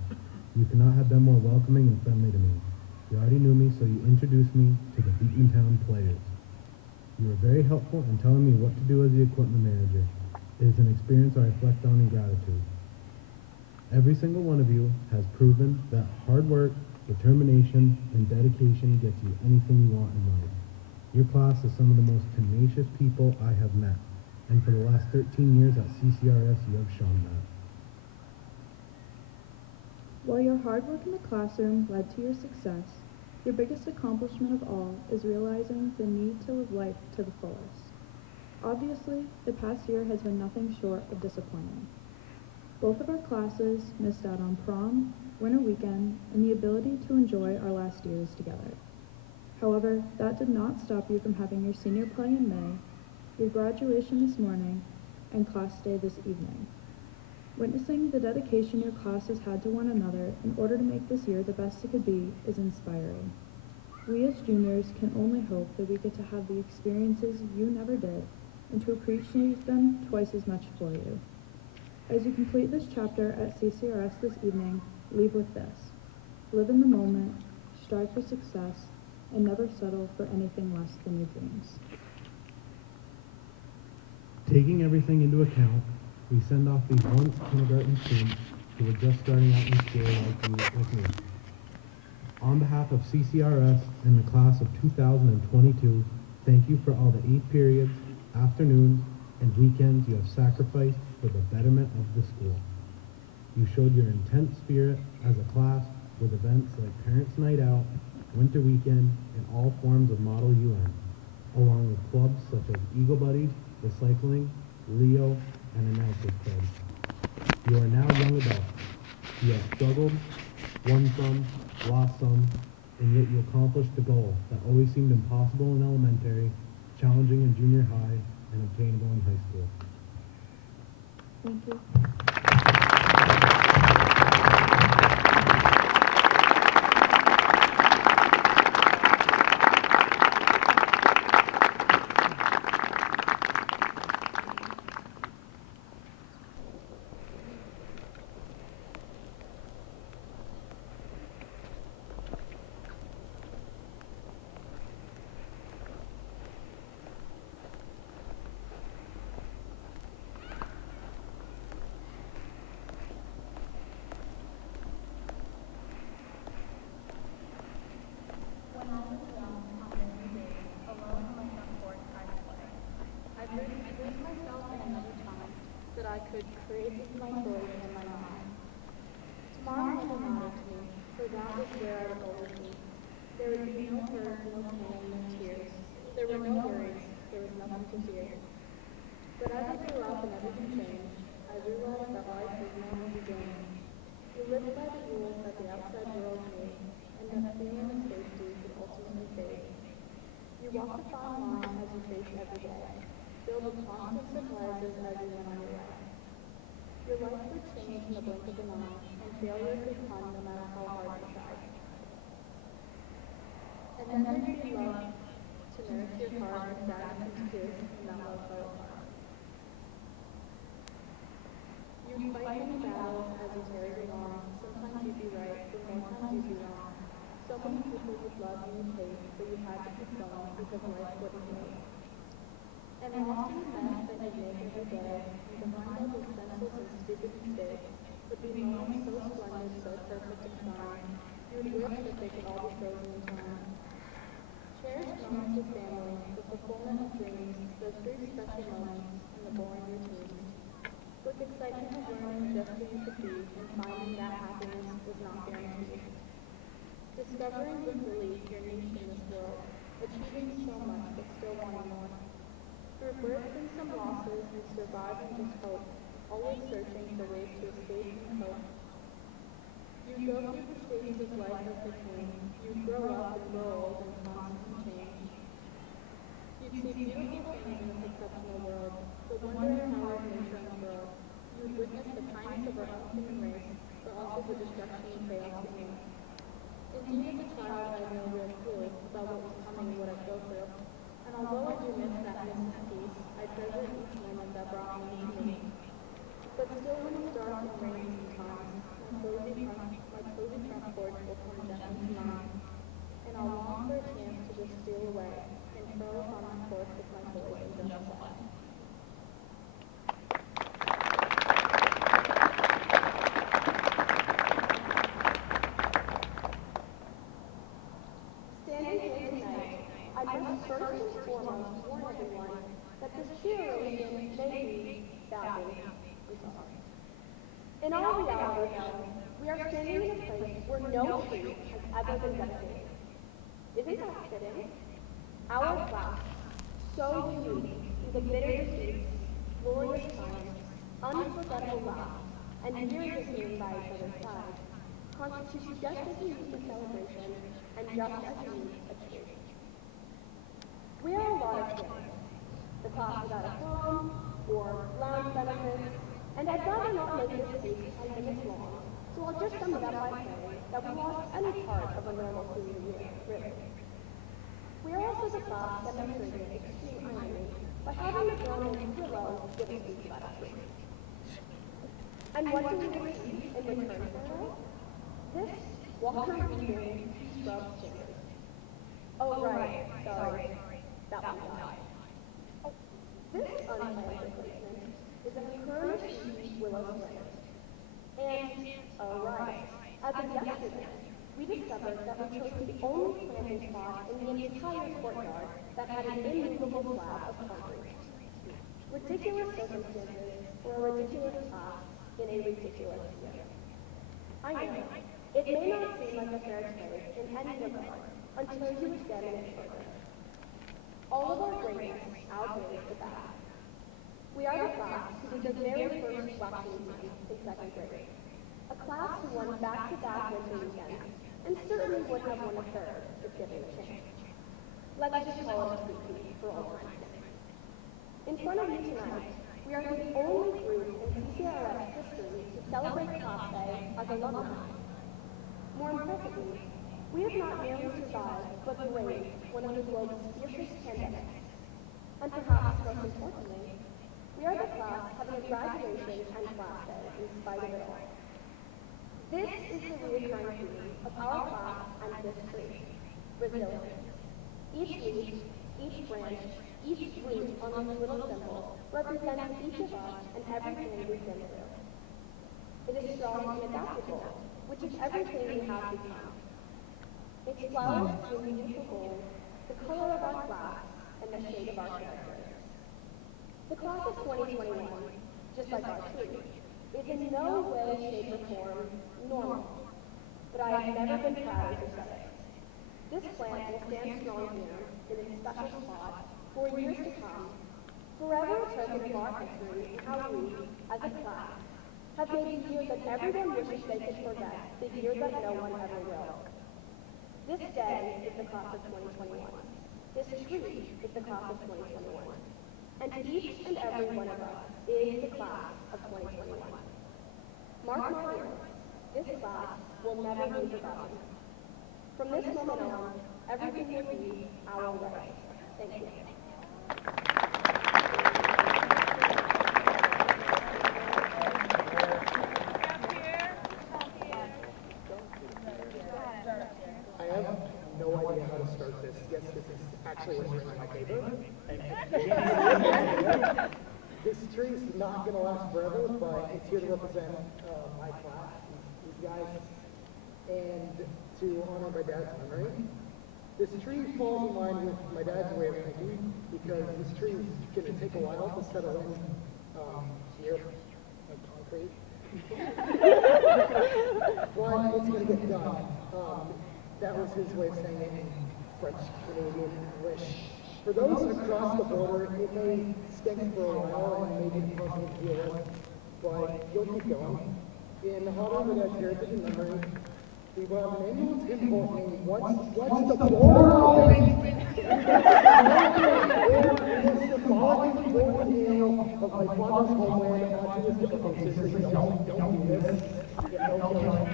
You could not have been more welcoming and friendly to me. You already knew me, so you introduced me to the Beekmantown players. You were very helpful in telling me what to do as the equipment manager. It is an experience I reflect on in gratitude. Every single one of you has proven that hard work, determination, and dedication gets you anything you want in life. Your class is some of the most tenacious people I have met, and for the last 13 years at CCRS, you have shown that. While your hard work in the classroom led to your success, your biggest accomplishment of all is realizing the need to live life to the fullest. Obviously, the past year has been nothing short of disappointing. Both of our classes missed out on prom, winter weekend, and the ability to enjoy our last years together. However, that did not stop you from having your senior play in May, your graduation this morning, and class day this evening. Witnessing the dedication your class has had to one another in order to make this year the best it could be is inspiring. We as juniors can only hope that we get to have the experiences you never did and to appreciate them twice as much for you. As you complete this chapter at CCRS this evening, leave with this. Live in the moment, strive for success, and never settle for anything less than your dreams. Taking everything into account, we send off these once kindergarten students who are just starting out in school like me. On behalf of CCRS and the class of 2022, thank you for all the 8 periods, afternoons, and weekends you have sacrificed for the betterment of the school. You showed your intense spirit as a class with events like Parents' Night Out, Winter Weekend, and all forms of Model UN, along with clubs such as Eagle Buddies, Recycling, Leo, and Announcers Club. You are now young adults. You have struggled, won some, lost some, and yet you accomplished the goal that always seemed impossible in elementary, challenging in junior high, and obtainable in high school. Thank you. I could create my stories in my mind. Tomorrow never mattered to me, for that was where I would always be. There would be no hurt, no pain, no tears. There were no worries, there was nothing to fear. But as I grew up and everything changed, I realized that life was no easy game. You lived by the rules that the outside world made, and that feeling of safety could ultimately fade. You walked a fine line as you face every day, filled with constant surprises as you went on your way. Your life would change in the blink of an eye, and failure could come no matter how hard you tried. And then there'd be love to nurse your heart when sadness and tears and that love fell apart. You'd fight many battles as you carried along. Sometimes you'd be right, but more times you'd be wrong. So many people would love you and hate, but you had to keep going because life wouldn't wait. And lost in the mess that you'd make every day, and behind all those senseless and stupid mistakes, would be moments so splendid, so perfect and fine, you would wish that they could all be frozen in time. Cherished moments with family, the fulfillment of dreams, those brief special moments, and the boring routines. With excitement of learning just who you could be, and finding that happiness was not guaranteed. Discovering with relief your niche in this world, achieving so much but still wanting more. Through births and some losses, you survive and just hope, always searching for ways to escape and cope. You go through the stages of life as a teen. You grow up and grow old in constant change. You'd see beautiful things in this exceptional world, the wonder and power of nature unfurled. You would witness the kindness of our own human race, but also the destruction and chaos we make. Indeed, as a child, I had no real clue about what was coming and what I'd go through. And although I do miss that missing piece, I treasure each moment that brought me to me. But still, when it's dark and rainy sometimes, my cozy front porch will come gently to mind. And I'll long for a chance to just steal away and curl up on my porch with my toys and just play. Standing here tonight, I must first and foremost warn everyone that this cheerleading may be badly resolved. In all reality, though, we are standing in a place where no tree has ever been dedicated. Isn't that fitting? Our class, so unique through the bitter defeats, glorious triumphs, unforgettable laughs, and years of being by each other's sides, constitutes just as unique a celebration and just as unique a treat. We are a lot of kids, the class without a home, or lounge benefits, and I'd rather not make this speech 10 minutes long, so I'll just sum it up by saying that we lost any part of a normal senior year, really. We are also the class demonstrating extreme irony by having the girl named Willow give a speech about us. And what do we receive in return for her? This Walker-reading scrub stickers. Oh right, sorry, that one died. This unplanned replacement is a Curlish Willow Slinger. And, oh right, as of yesterday, we discovered that we chose the only planting spot in the entire courtyard that had an immovable slab of concrete. Ridiculous circumstances for a ridiculous class in a ridiculous year. I know, it may not seem like a fair trade in any regard until you examine it further. All of our greatness outweighs the bad. We are the class who did the very first waxing team in second grade. A class who won back-to-back winter weekends, and certainly would have won a third if given a chance. Let's just call it a repeat for all time's sake. In front of you tonight, we are the only group in CCRS history to celebrate Class Day as alumni. More impressively, we have not merely survived, but braved one of the globe's fiercest pandemics. And perhaps most importantly, we are the class having a graduation and class day in spite of it all. This is the recurring theme of our class and this tree, resilience. Each leaf, each branch, each root on this little symbol represents each of us and everything we've been through. It is strong and adaptable, which is everything we have become. Its flowers bloom beautiful gold, the color of our class, and the shade of our characters. The class of 2021, just like our tree, is in no way, shape, or form normal, but I have never been prouder to say it. This plant will stand strong here in its special spot for years to come, forever a token of our history and how we, as a class, have made the year that everyone wishes they could forget, the year that no one ever will. This day is the class of 2021. This tree is the class of 2021. And each and every one of us is the class of 2021. Mark my words, this class will never be forgotten. From this moment on, everything will be our way. Thank you. I have no idea how to start this. Yes, this is actually what's in my paper. This tree is not going to last forever, but it's here to represent my class, these guys, and to honor my dad's memory. This tree falls in line with my dad's way of thinking, because this tree is going to take a while to settle in here, like concrete. But it's going to get done. That was his way of saying it in French, Canadian, English. For those across the border, it may stink for a while and may be impossible to deal with, but you'll keep going. In honor of my dad's heritage and memory, we will have an annual tin named What's the Border Open? It is symbolic for the tale of my father's homeland onto his difficult history. Don't do this. Don't kill him.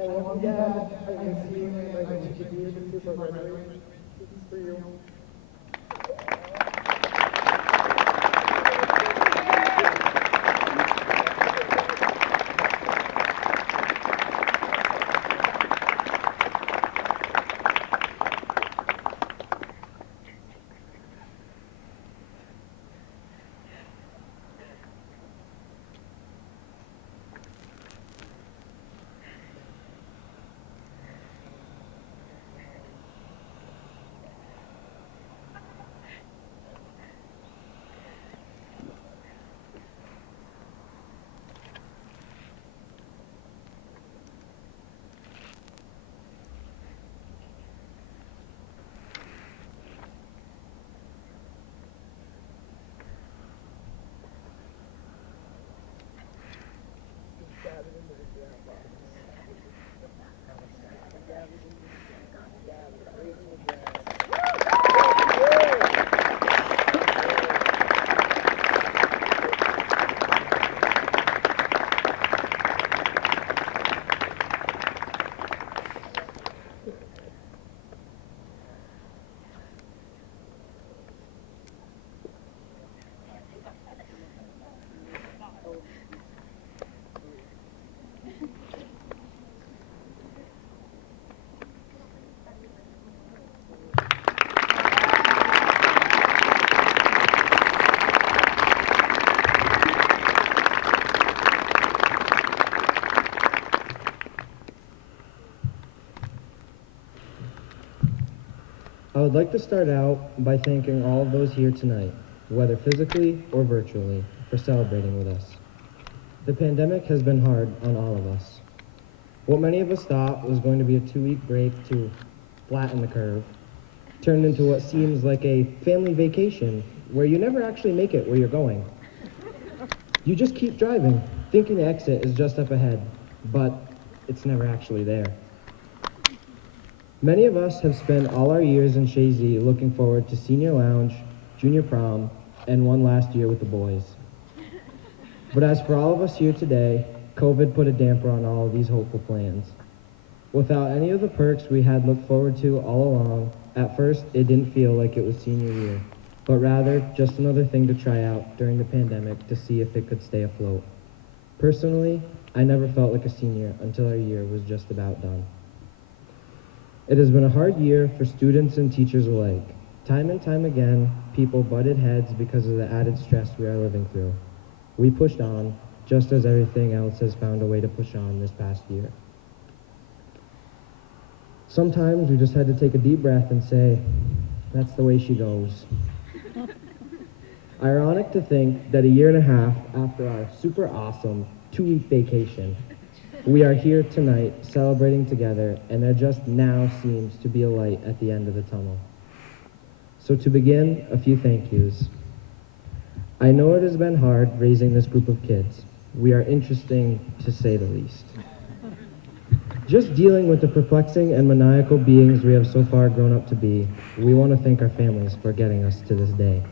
I love you, Dad. I miss you, and I wish you could be here. This is our memory. This is for you. would like to start out by thanking all of those here tonight, whether physically or virtually, for celebrating with us. The pandemic has been hard on all of us. What many of us thought was going to be a 2-week break to flatten the curve turned into what seems like a family vacation where you never actually make it where you're going. You just keep driving, thinking the exit is just up ahead, but it's never actually there. Many of us have spent all our years in Chazy looking forward to senior lounge, junior prom, and one last year with the boys. But as for all of us here today, COVID put a damper on all of these hopeful plans. Without any of the perks we had looked forward to all along, at first it didn't feel like it was senior year, but rather just another thing to try out during the pandemic to see if it could stay afloat. Personally, I never felt like a senior until our year was just about done. It has been a hard year for students and teachers alike. Time and time again, people butted heads because of the added stress we are living through. We pushed on, just as everything else has found a way to push on this past year. Sometimes we just had to take a deep breath and say, that's the way she goes. Ironic to think that a year and a half after our super awesome 2-week vacation, we are here tonight celebrating together, and there just now seems to be a light at the end of the tunnel. So to begin, a few thank yous. I know it has been hard raising this group of kids. We are interesting, to say the least. Just dealing with the perplexing and maniacal beings we have so far grown up to be, we want to thank our families for getting us to this day.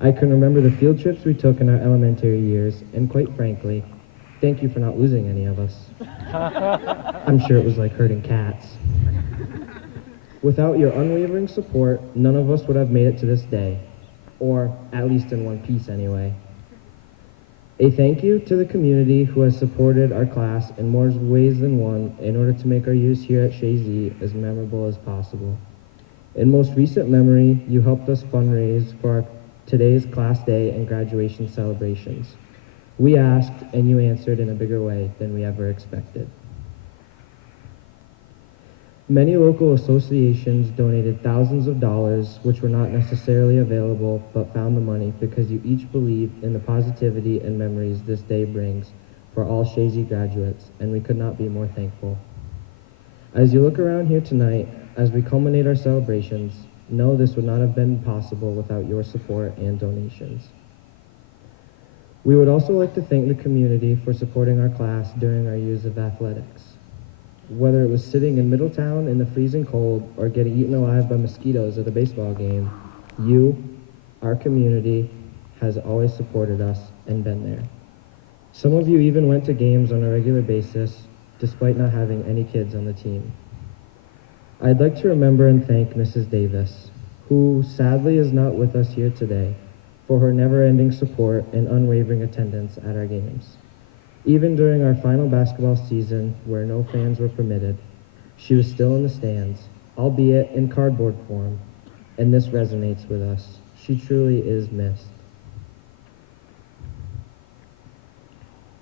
I can remember the field trips we took in our elementary years, and quite frankly, thank you for not losing any of us. I'm sure it was like herding cats. Without your unwavering support, none of us would have made it to this day, or at least in one piece anyway. A thank you to the community who has supported our class in more ways than one in order to make our years here at Chazy as memorable as possible. In most recent memory, you helped us fundraise for our today's class day and graduation celebrations. We asked, and you answered in a bigger way than we ever expected. Many local associations donated thousands of dollars, which were not necessarily available, but found the money because you each believed in the positivity and memories this day brings for all Chazy graduates, and we could not be more thankful. As you look around here tonight, as we culminate our celebrations, know this would not have been possible without your support and donations. We would also like to thank the community for supporting our class during our years of athletics. Whether it was sitting in Middletown in the freezing cold or getting eaten alive by mosquitoes at a baseball game, you, our community, has always supported us and been there. Some of you even went to games on a regular basis, despite not having any kids on the team. I'd like to remember and thank Mrs. Davis, who sadly is not with us here today, for her never-ending support and unwavering attendance at our games. Even during our final basketball season, where no fans were permitted, she was still in the stands, albeit in cardboard form, and this resonates with us. She truly is missed.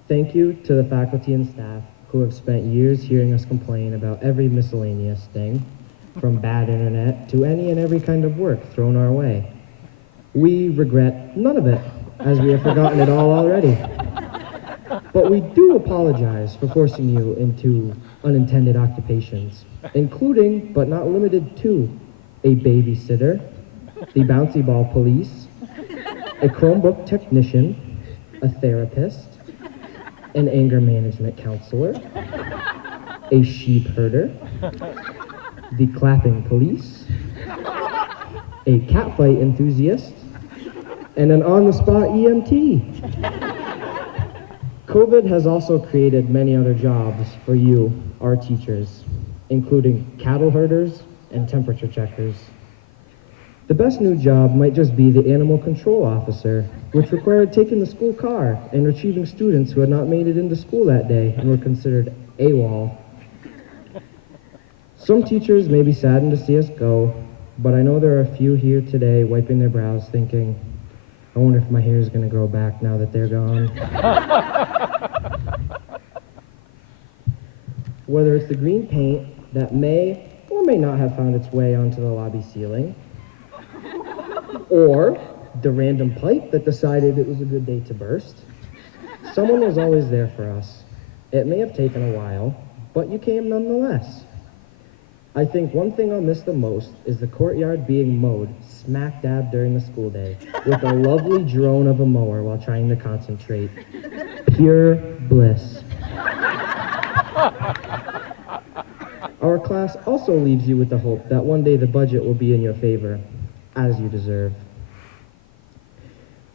Thank you to the faculty and staff who have spent years hearing us complain about every miscellaneous thing, from bad internet to any and every kind of work thrown our way. We regret none of it, as we have forgotten it all already. But we do apologize for forcing you into unintended occupations, including, but not limited to, a babysitter, the bouncy ball police, a Chromebook technician, a therapist, an anger management counselor, a sheep herder, the clapping police, a catfight enthusiast, and an on-the-spot EMT. COVID has also created many other jobs for you, our teachers, including cattle herders and temperature checkers. The best new job might just be the animal control officer, which required taking the school car and retrieving students who had not made it into school that day and were considered AWOL. Some teachers may be saddened to see us go, but I know there are a few here today wiping their brows thinking, I wonder if my hair is going to grow back now that they're gone. Whether it's the green paint that may or or may not have found its way onto the lobby ceiling, or the random pipe that decided it was a good day to burst. Someone was always there for us. It may have taken a while, but you came nonetheless. I think one thing I'll miss the most is the courtyard being mowed smack dab during the school day with a lovely drone of a mower while trying to concentrate. Pure bliss. Our class also leaves you with the hope that one day the budget will be in your favor, as you deserve.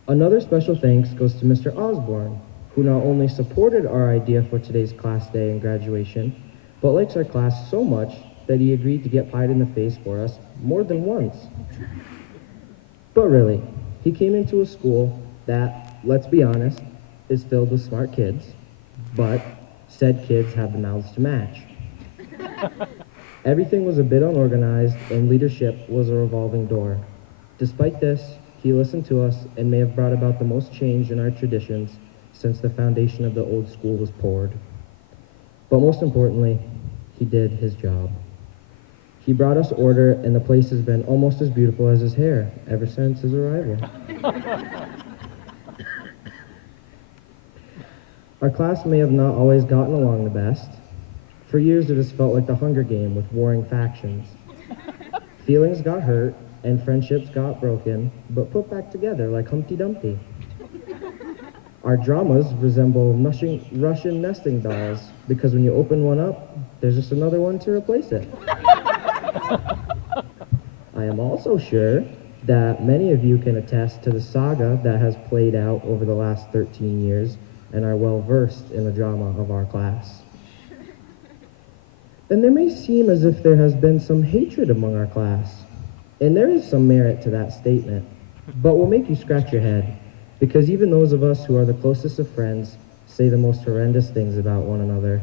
Another special thanks goes to Mr. Osborne, who not only supported our idea for today's class day and graduation, but likes our class so much that he agreed to get pied in the face for us more than once. But really, he came into a school that, let's be honest, is filled with smart kids, but said kids have the mouths to match. Everything was a bit unorganized, and leadership was a revolving door. Despite this, he listened to us and may have brought about the most change in our traditions since the foundation of the old school was poured. But most importantly, he did his job. He brought us order, and the place has been almost as beautiful as his hair ever since his arrival. Our class may have not always gotten along the best. For years, it has felt like the Hunger Game with warring factions. Feelings got hurt, and friendships got broken, but put back together like Humpty Dumpty. Our dramas resemble Russian nesting dolls, because when you open one up, there's just another one to replace it. I am also sure that many of you can attest to the saga that has played out over the last 13 years and are well versed in the drama of our class. And there may seem as if there has been some hatred among our class, and there is some merit to that statement, but will make you scratch your head, because even those of us who are the closest of friends say the most horrendous things about one another.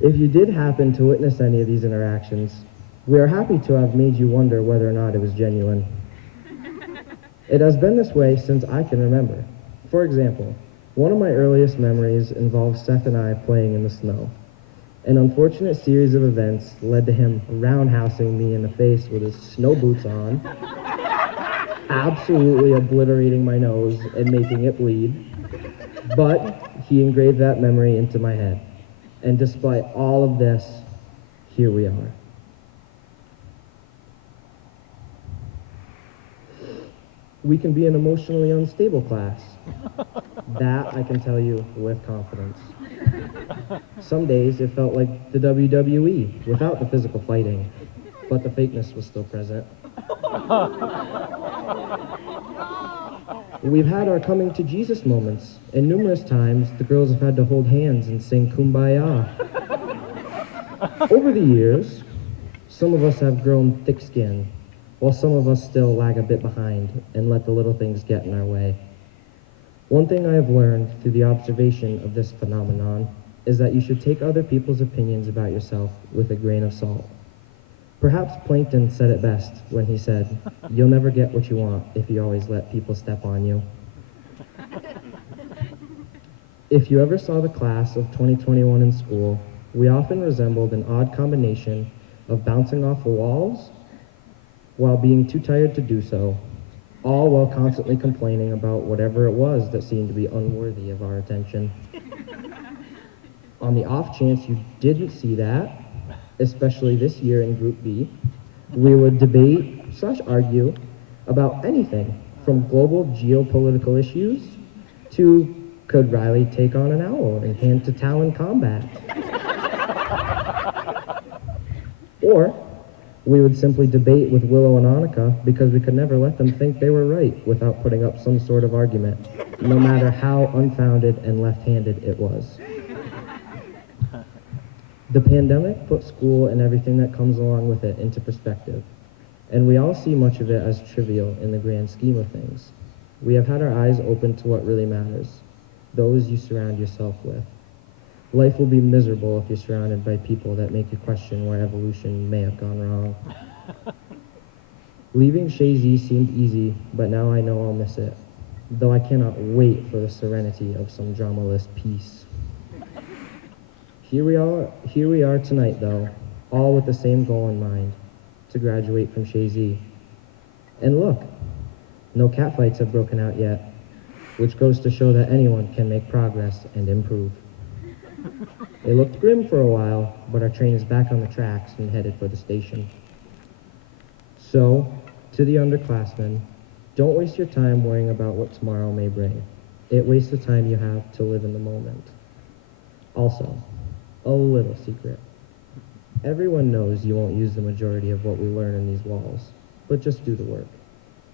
If you did happen to witness any of these interactions, we are happy to have made you wonder whether or not it was genuine. It has been this way since I can remember. For example, one of my earliest memories involves Seth and I playing in the snow. An unfortunate series of events led to him roundhousing me in the face with his snow boots on, absolutely obliterating my nose and making it bleed. But he engraved that memory into my head. And despite all of this, here we are. We can be an emotionally unstable class. That I can tell you with confidence. Some days it felt like the WWE without the physical fighting, but the fakeness was still present. We've had our coming to Jesus moments, and numerous times the girls have had to hold hands and sing Kumbaya. Over the years, some of us have grown thick-skinned, while some of us still lag a bit behind and let the little things get in our way. One thing I have learned through the observation of this phenomenon is that you should take other people's opinions about yourself with a grain of salt. Perhaps Plankton said it best when he said, "You'll never get what you want if you always let people step on you." If you ever saw the class of 2021 in school, we often resembled an odd combination of bouncing off the walls while being too tired to do so, all while constantly complaining about whatever it was that seemed to be unworthy of our attention. On the off chance you didn't see that, especially this year in Group B, we would debate/argue about anything from global geopolitical issues to could Riley take on an owl in hand-to-talon combat? Or we would simply debate with Willow and Annika because we could never let them think they were right without putting up some sort of argument, no matter how unfounded and left-handed it was. The pandemic put school and everything that comes along with it into perspective, and we all see much of it as trivial in the grand scheme of things. We have had our eyes open to what really matters, those you surround yourself with. Life will be miserable if you're surrounded by people that make you question where evolution may have gone wrong. Leaving Chazy seemed easy, but now I know I'll miss it, though I cannot wait for the serenity of some dramaless peace. Here we are tonight, though, all with the same goal in mind, to graduate from Chazy. And look, no catfights have broken out yet, which goes to show that anyone can make progress and improve. It looked grim for a while, but our train is back on the tracks and headed for the station. So, to the underclassmen, don't waste your time worrying about what tomorrow may bring. It wastes the time you have to live in the moment. Also, a little secret. Everyone knows you won't use the majority of what we learn in these walls, but just do the work.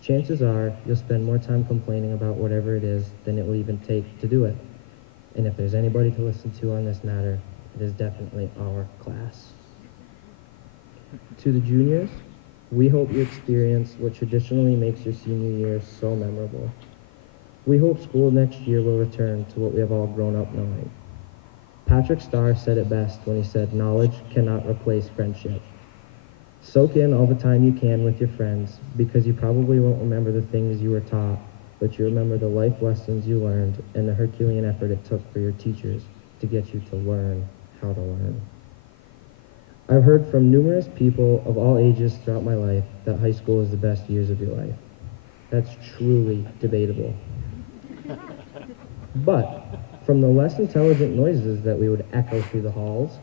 Chances are you'll spend more time complaining about whatever it is than it will even take to do it. And if there's anybody to listen to on this matter, it is definitely our class. To the juniors, we hope you experience what traditionally makes your senior year so memorable. We hope school next year will return to what we have all grown up knowing. Patrick Starr said it best when he said, "Knowledge cannot replace friendship." Soak in all the time you can with your friends, because you probably won't remember the things you were taught, but you remember the life lessons you learned and the Herculean effort it took for your teachers to get you to learn how to learn. I've heard from numerous people of all ages throughout my life that high school is the best years of your life. That's truly debatable. But from the less intelligent noises that we would echo through the halls,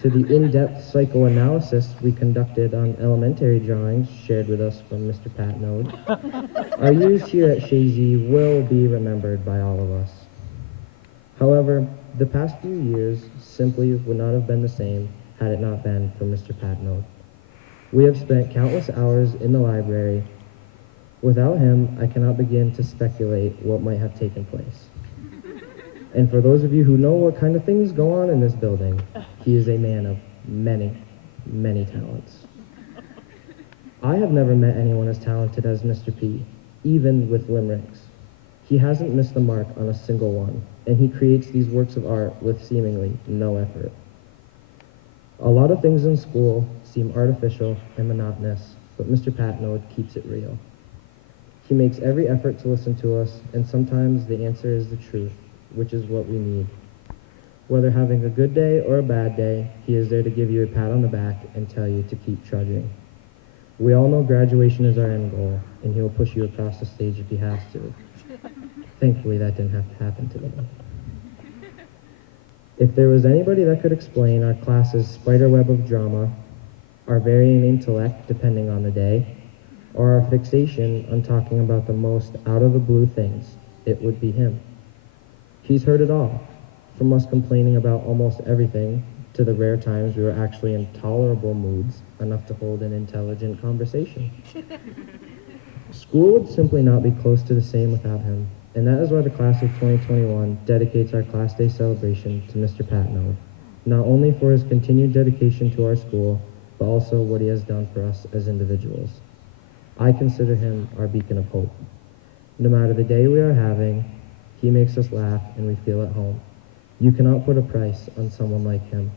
to the in-depth psychoanalysis we conducted on elementary drawings shared with us from Mr. Patnode, our years here at Chazy will be remembered by all of us. However, the past few years simply would not have been the same had it not been for Mr. Patnode. We have spent countless hours in the library. Without him, I cannot begin to speculate what might have taken place. And for those of you who know what kind of things go on in this building, he is a man of many, many talents. I have never met anyone as talented as Mr. P, even with limericks. He hasn't missed the mark on a single one, and he creates these works of art with seemingly no effort. A lot of things in school seem artificial and monotonous, but Mr. Patnode keeps it real. He makes every effort to listen to us, and sometimes the answer is the truth, which is what we need. Whether having a good day or a bad day, he is there to give you a pat on the back and tell you to keep trudging. We all know graduation is our end goal, and he will push you across the stage if he has to. Thankfully, that didn't have to happen today. If there was anybody that could explain our class's spiderweb of drama, our varying intellect depending on the day, or our fixation on talking about the most out-of-the-blue things, it would be him. He's heard it all, from us complaining about almost everything to the rare times we were actually in tolerable moods enough to hold an intelligent conversation. School would simply not be close to the same without him, and that is why the class of 2021 dedicates our Class Day celebration to Mr. Patnode, not only for his continued dedication to our school, but also what he has done for us as individuals. I consider him our beacon of hope. No matter the day we are having, he makes us laugh and we feel at home. You cannot put a price on someone like him.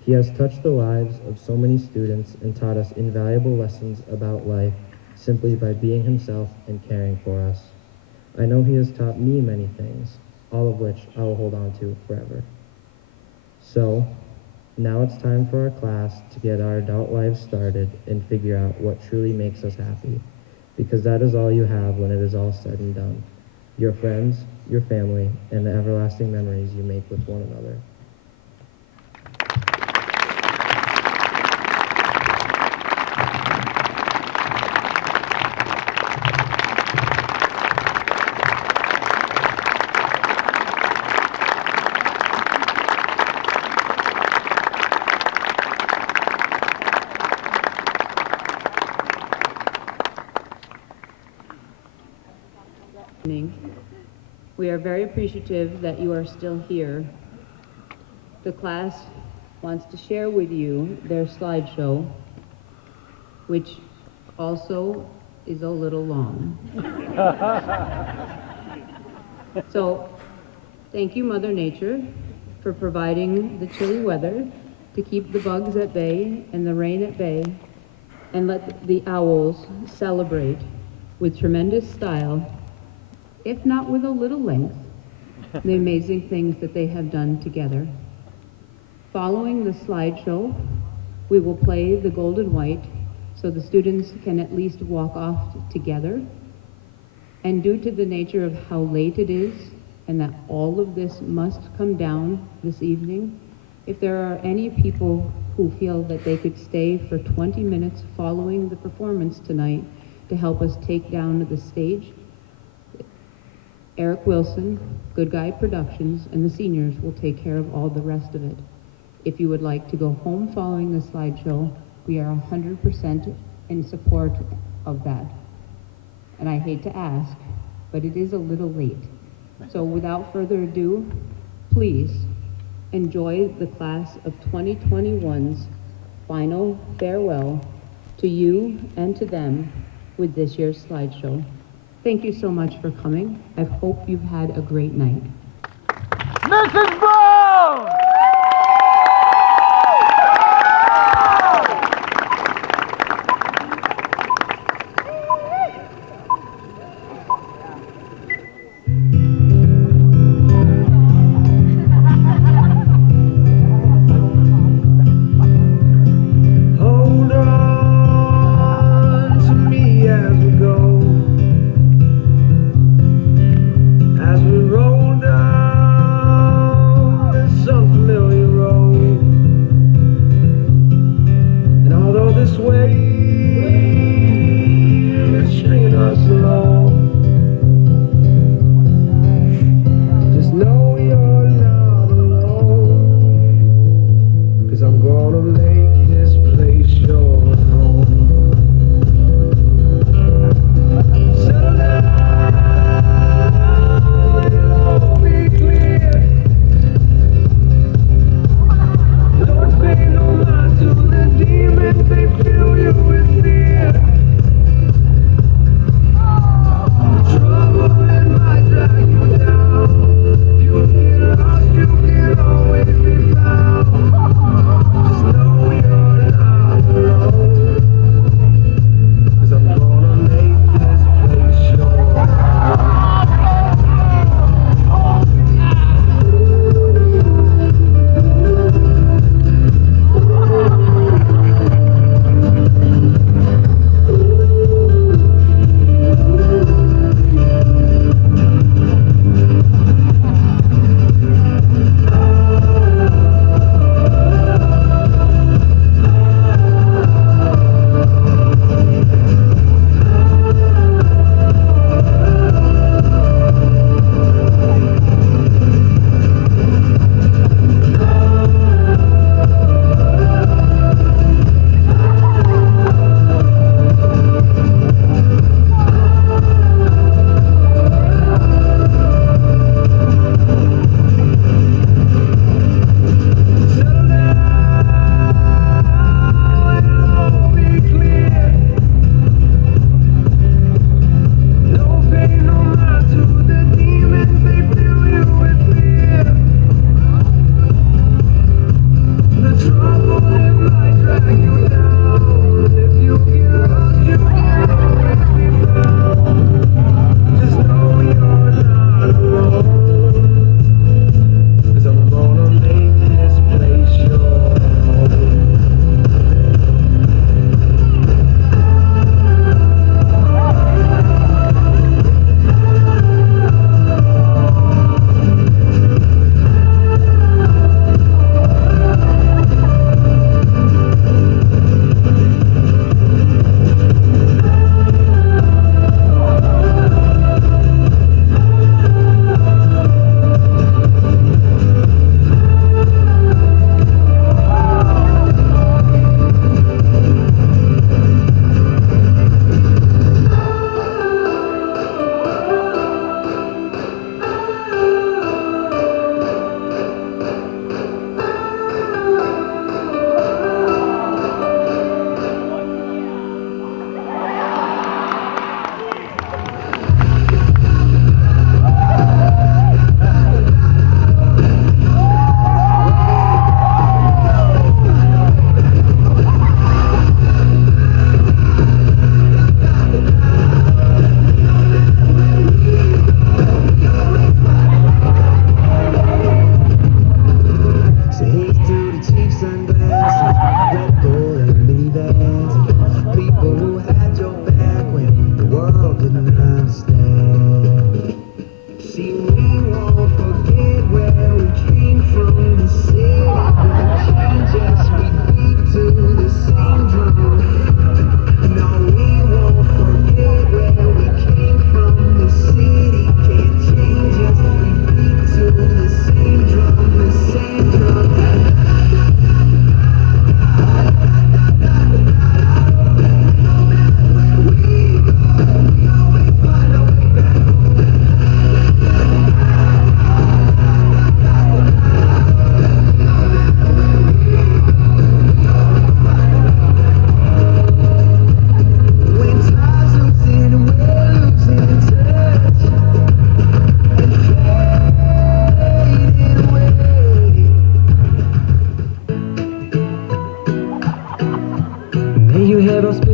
He has touched the lives of so many students and taught us invaluable lessons about life simply by being himself and caring for us. I know he has taught me many things, all of which I will hold on to forever. So, now it's time for our class to get our adult lives started and figure out what truly makes us happy, because that is all you have when it is all said and done. Your friends, your family, and the everlasting memories you make with one another. We are very appreciative that you are still here. The class wants to share with you their slideshow, which also is a little long. So, thank you, Mother Nature, for providing the chilly weather to keep the bugs at bay and the rain at bay, and let the owls celebrate with tremendous style, if not with a little length, the amazing things that they have done together. Following the slideshow, we will play the gold and white so the students can at least walk off together. And due to the nature of how late it is and that all of this must come down this evening, if there are any people who feel that they could stay for 20 minutes following the performance tonight to help us take down the stage, Eric Wilson, Good Guy Productions, and the seniors will take care of all the rest of it. If you would like to go home following the slideshow, we are 100% in support of that. And I hate to ask, but it is a little late. So without further ado, please enjoy the class of 2021's final farewell to you and to them with this year's slideshow. Thank you so much for coming. I hope you've had a great night. Mrs. Brown! Hold on to me as we go, as we roll down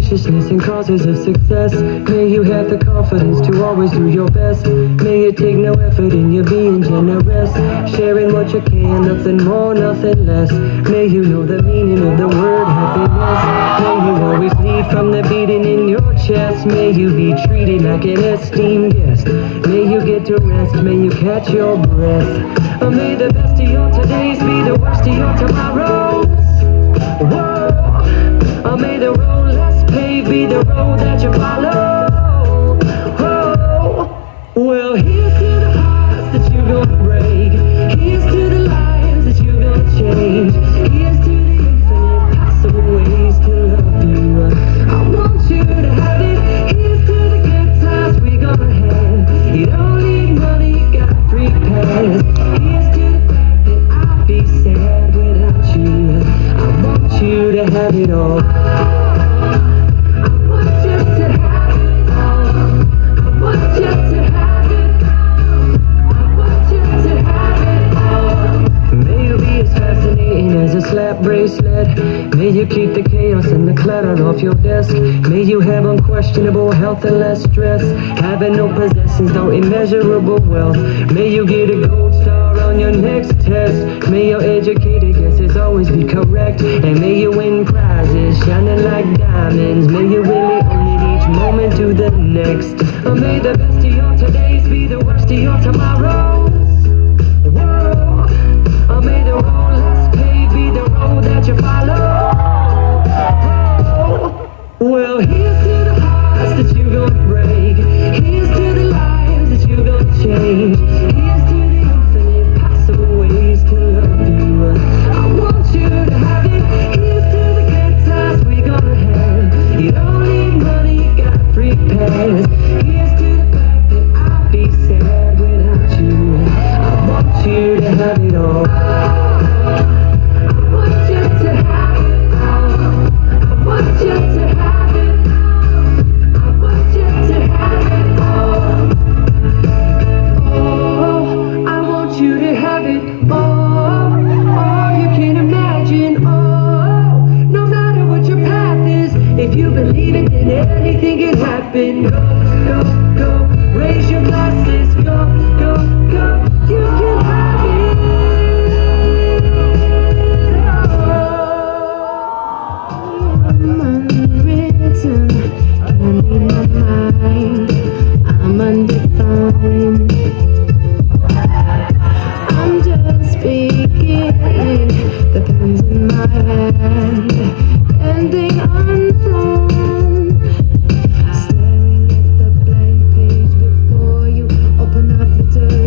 graciousness and causes of success. May you have the confidence to always do your best. May you take no effort in your being generous, sharing what you can, nothing more, nothing less. May you know the meaning of the word happiness. May you always lead from the beating in your chest. May you be treated like an esteemed guest. May you get to rest, may you catch your breath. May the best of your todays be the worst of your tomorrows. Whoa. May the road less paved be the road that you follow. Oh. Well, here's to the hearts that you're gonna break. Here's to the lives that you're gonna change. Here's to the infinite possible ways to love you. I want you to have it. Here's to the good times we're gonna have. You don't need money, you got free pass. Here's to the fact that I'll be sad without you. I want you to have it all. Slap bracelet. May you keep the chaos and the clutter off your desk. May you have unquestionable health and less stress. Having no possessions, no immeasurable wealth. May you get a gold star on your next test. May your educated guesses always be correct. And may you win prizes shining like diamonds. May you really own it each moment to the next. May the best of your todays be the worst of your tomorrows. Whoa. May the road less paved be the road that you follow. Oh. Well, here's to the hearts that you're gonna break. Here's to the lives that you're gonna change. Here's to the infinite possible ways to love you. I want you to have it. Here's to the good times we're gonna have. You don't need money, you got free pass. Here's to the fact that I'll be sad without you. I want you to have it all. If you believe it, then anything can happen. Go, go, go, raise your glasses. Go, go, go, you can have it. I'm unwritten, can't read my mind. I'm undefined. I'm just beginning, the pen's in my hand, ending unplanned. Staring at the blank page before you, open up the door.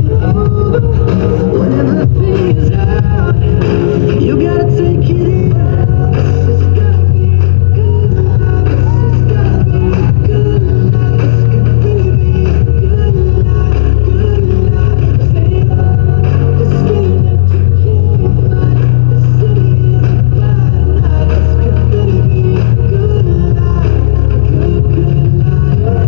When the thing is out, you gotta take it in. This has gotta be good love. This has gotta be good love. This could really be good love, good love. Stay up, this feeling that you can't fight. The city is a bright light. This could really be good love, good love.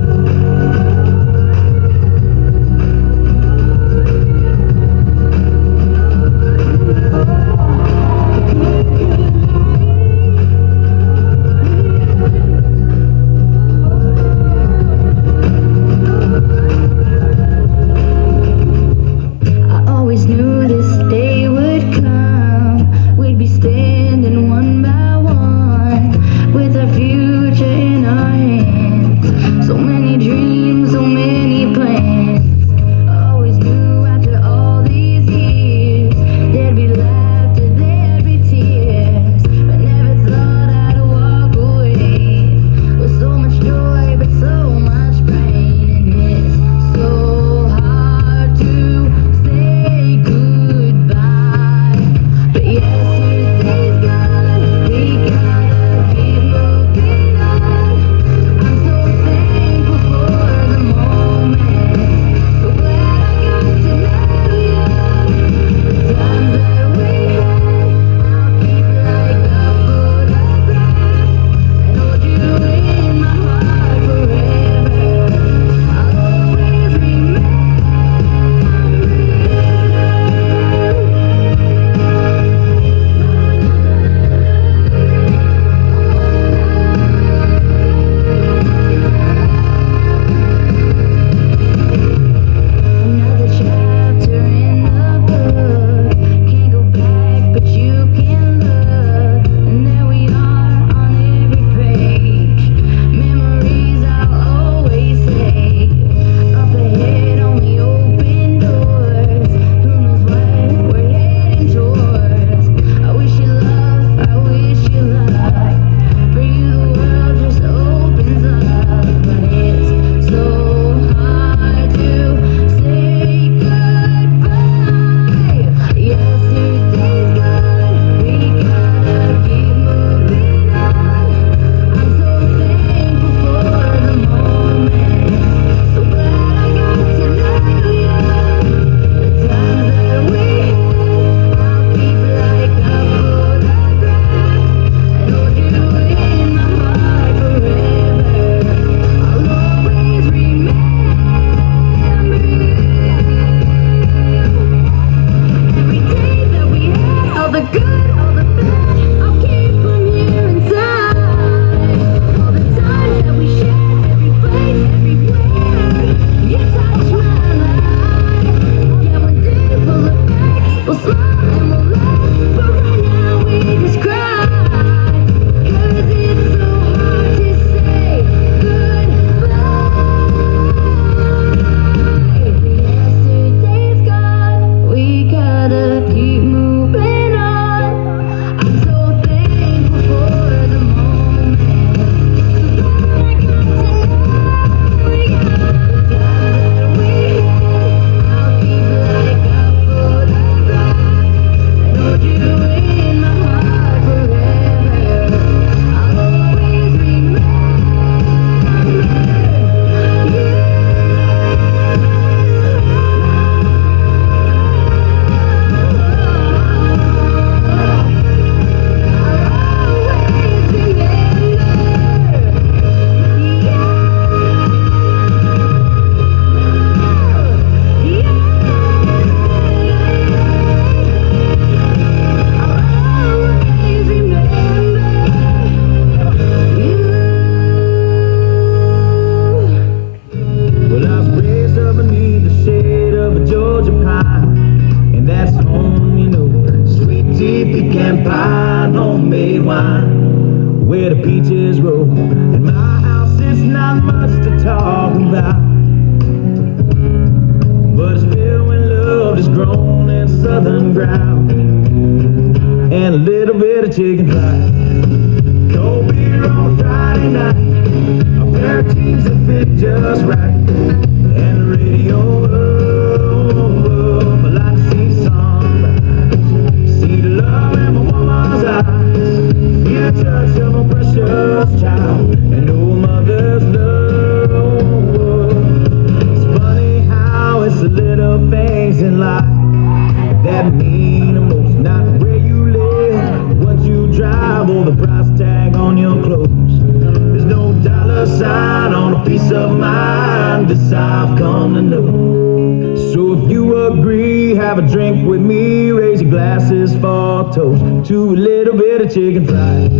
on the nose. So if you agree, have a drink with me, raise your glasses for toast to a little bit of chicken fried.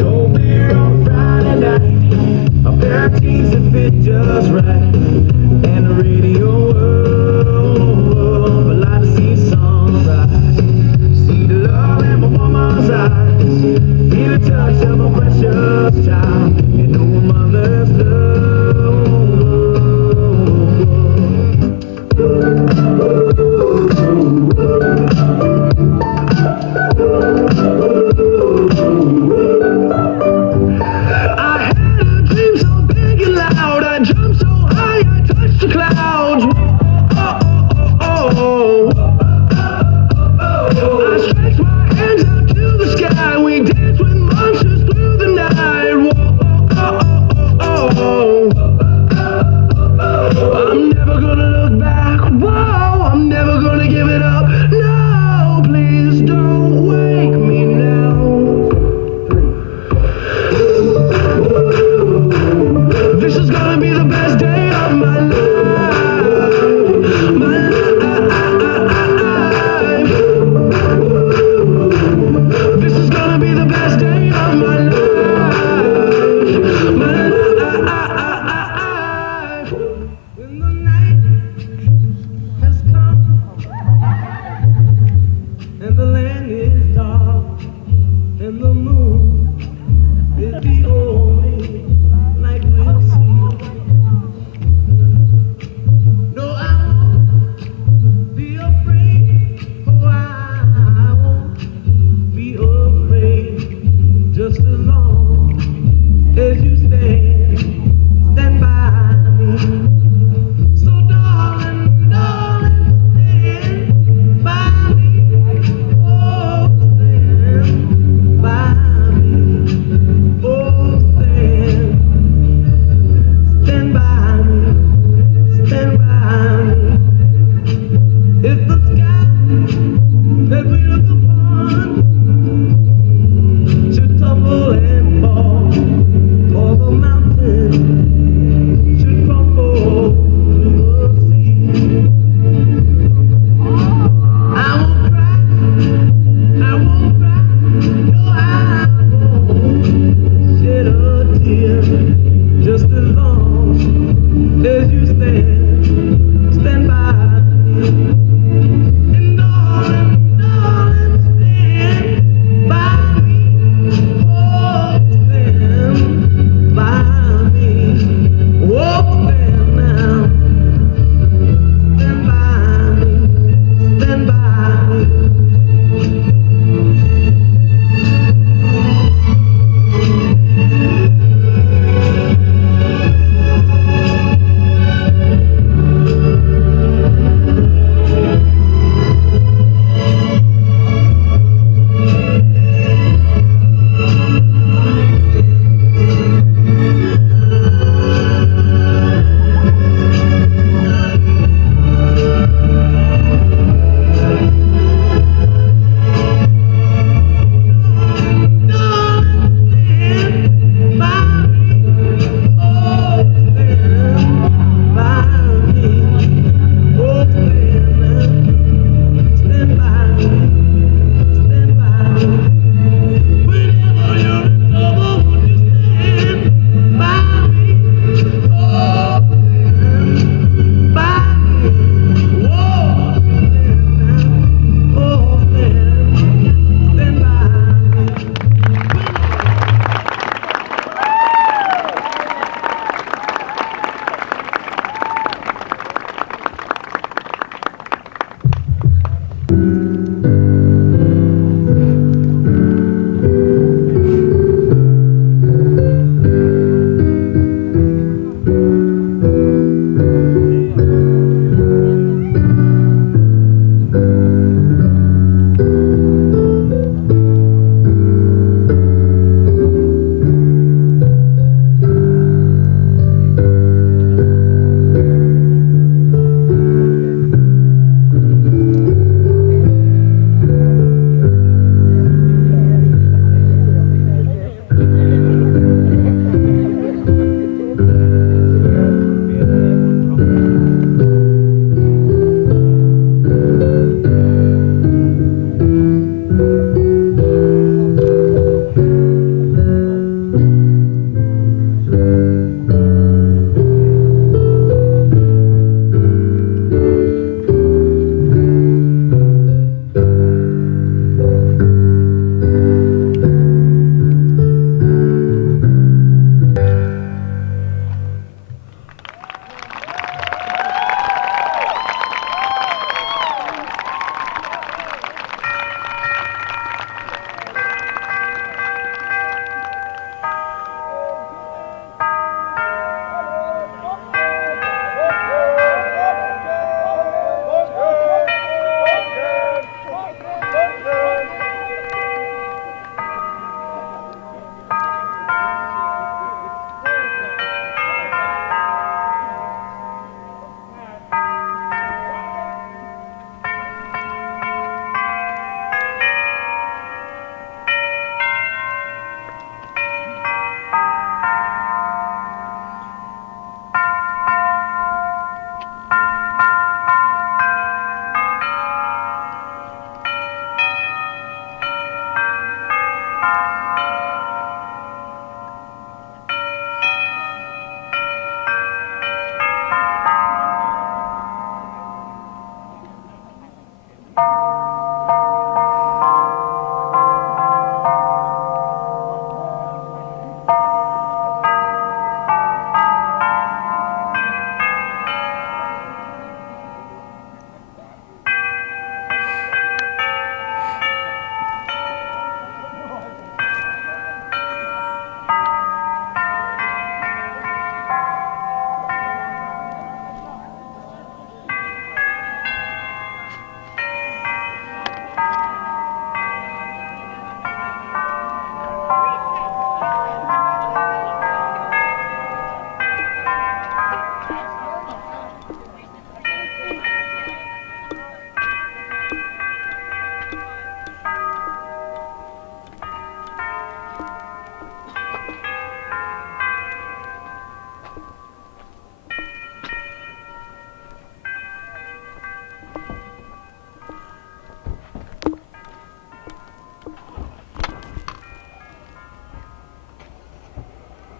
Cold beer on Friday night, a pair of jeans that fit just right, and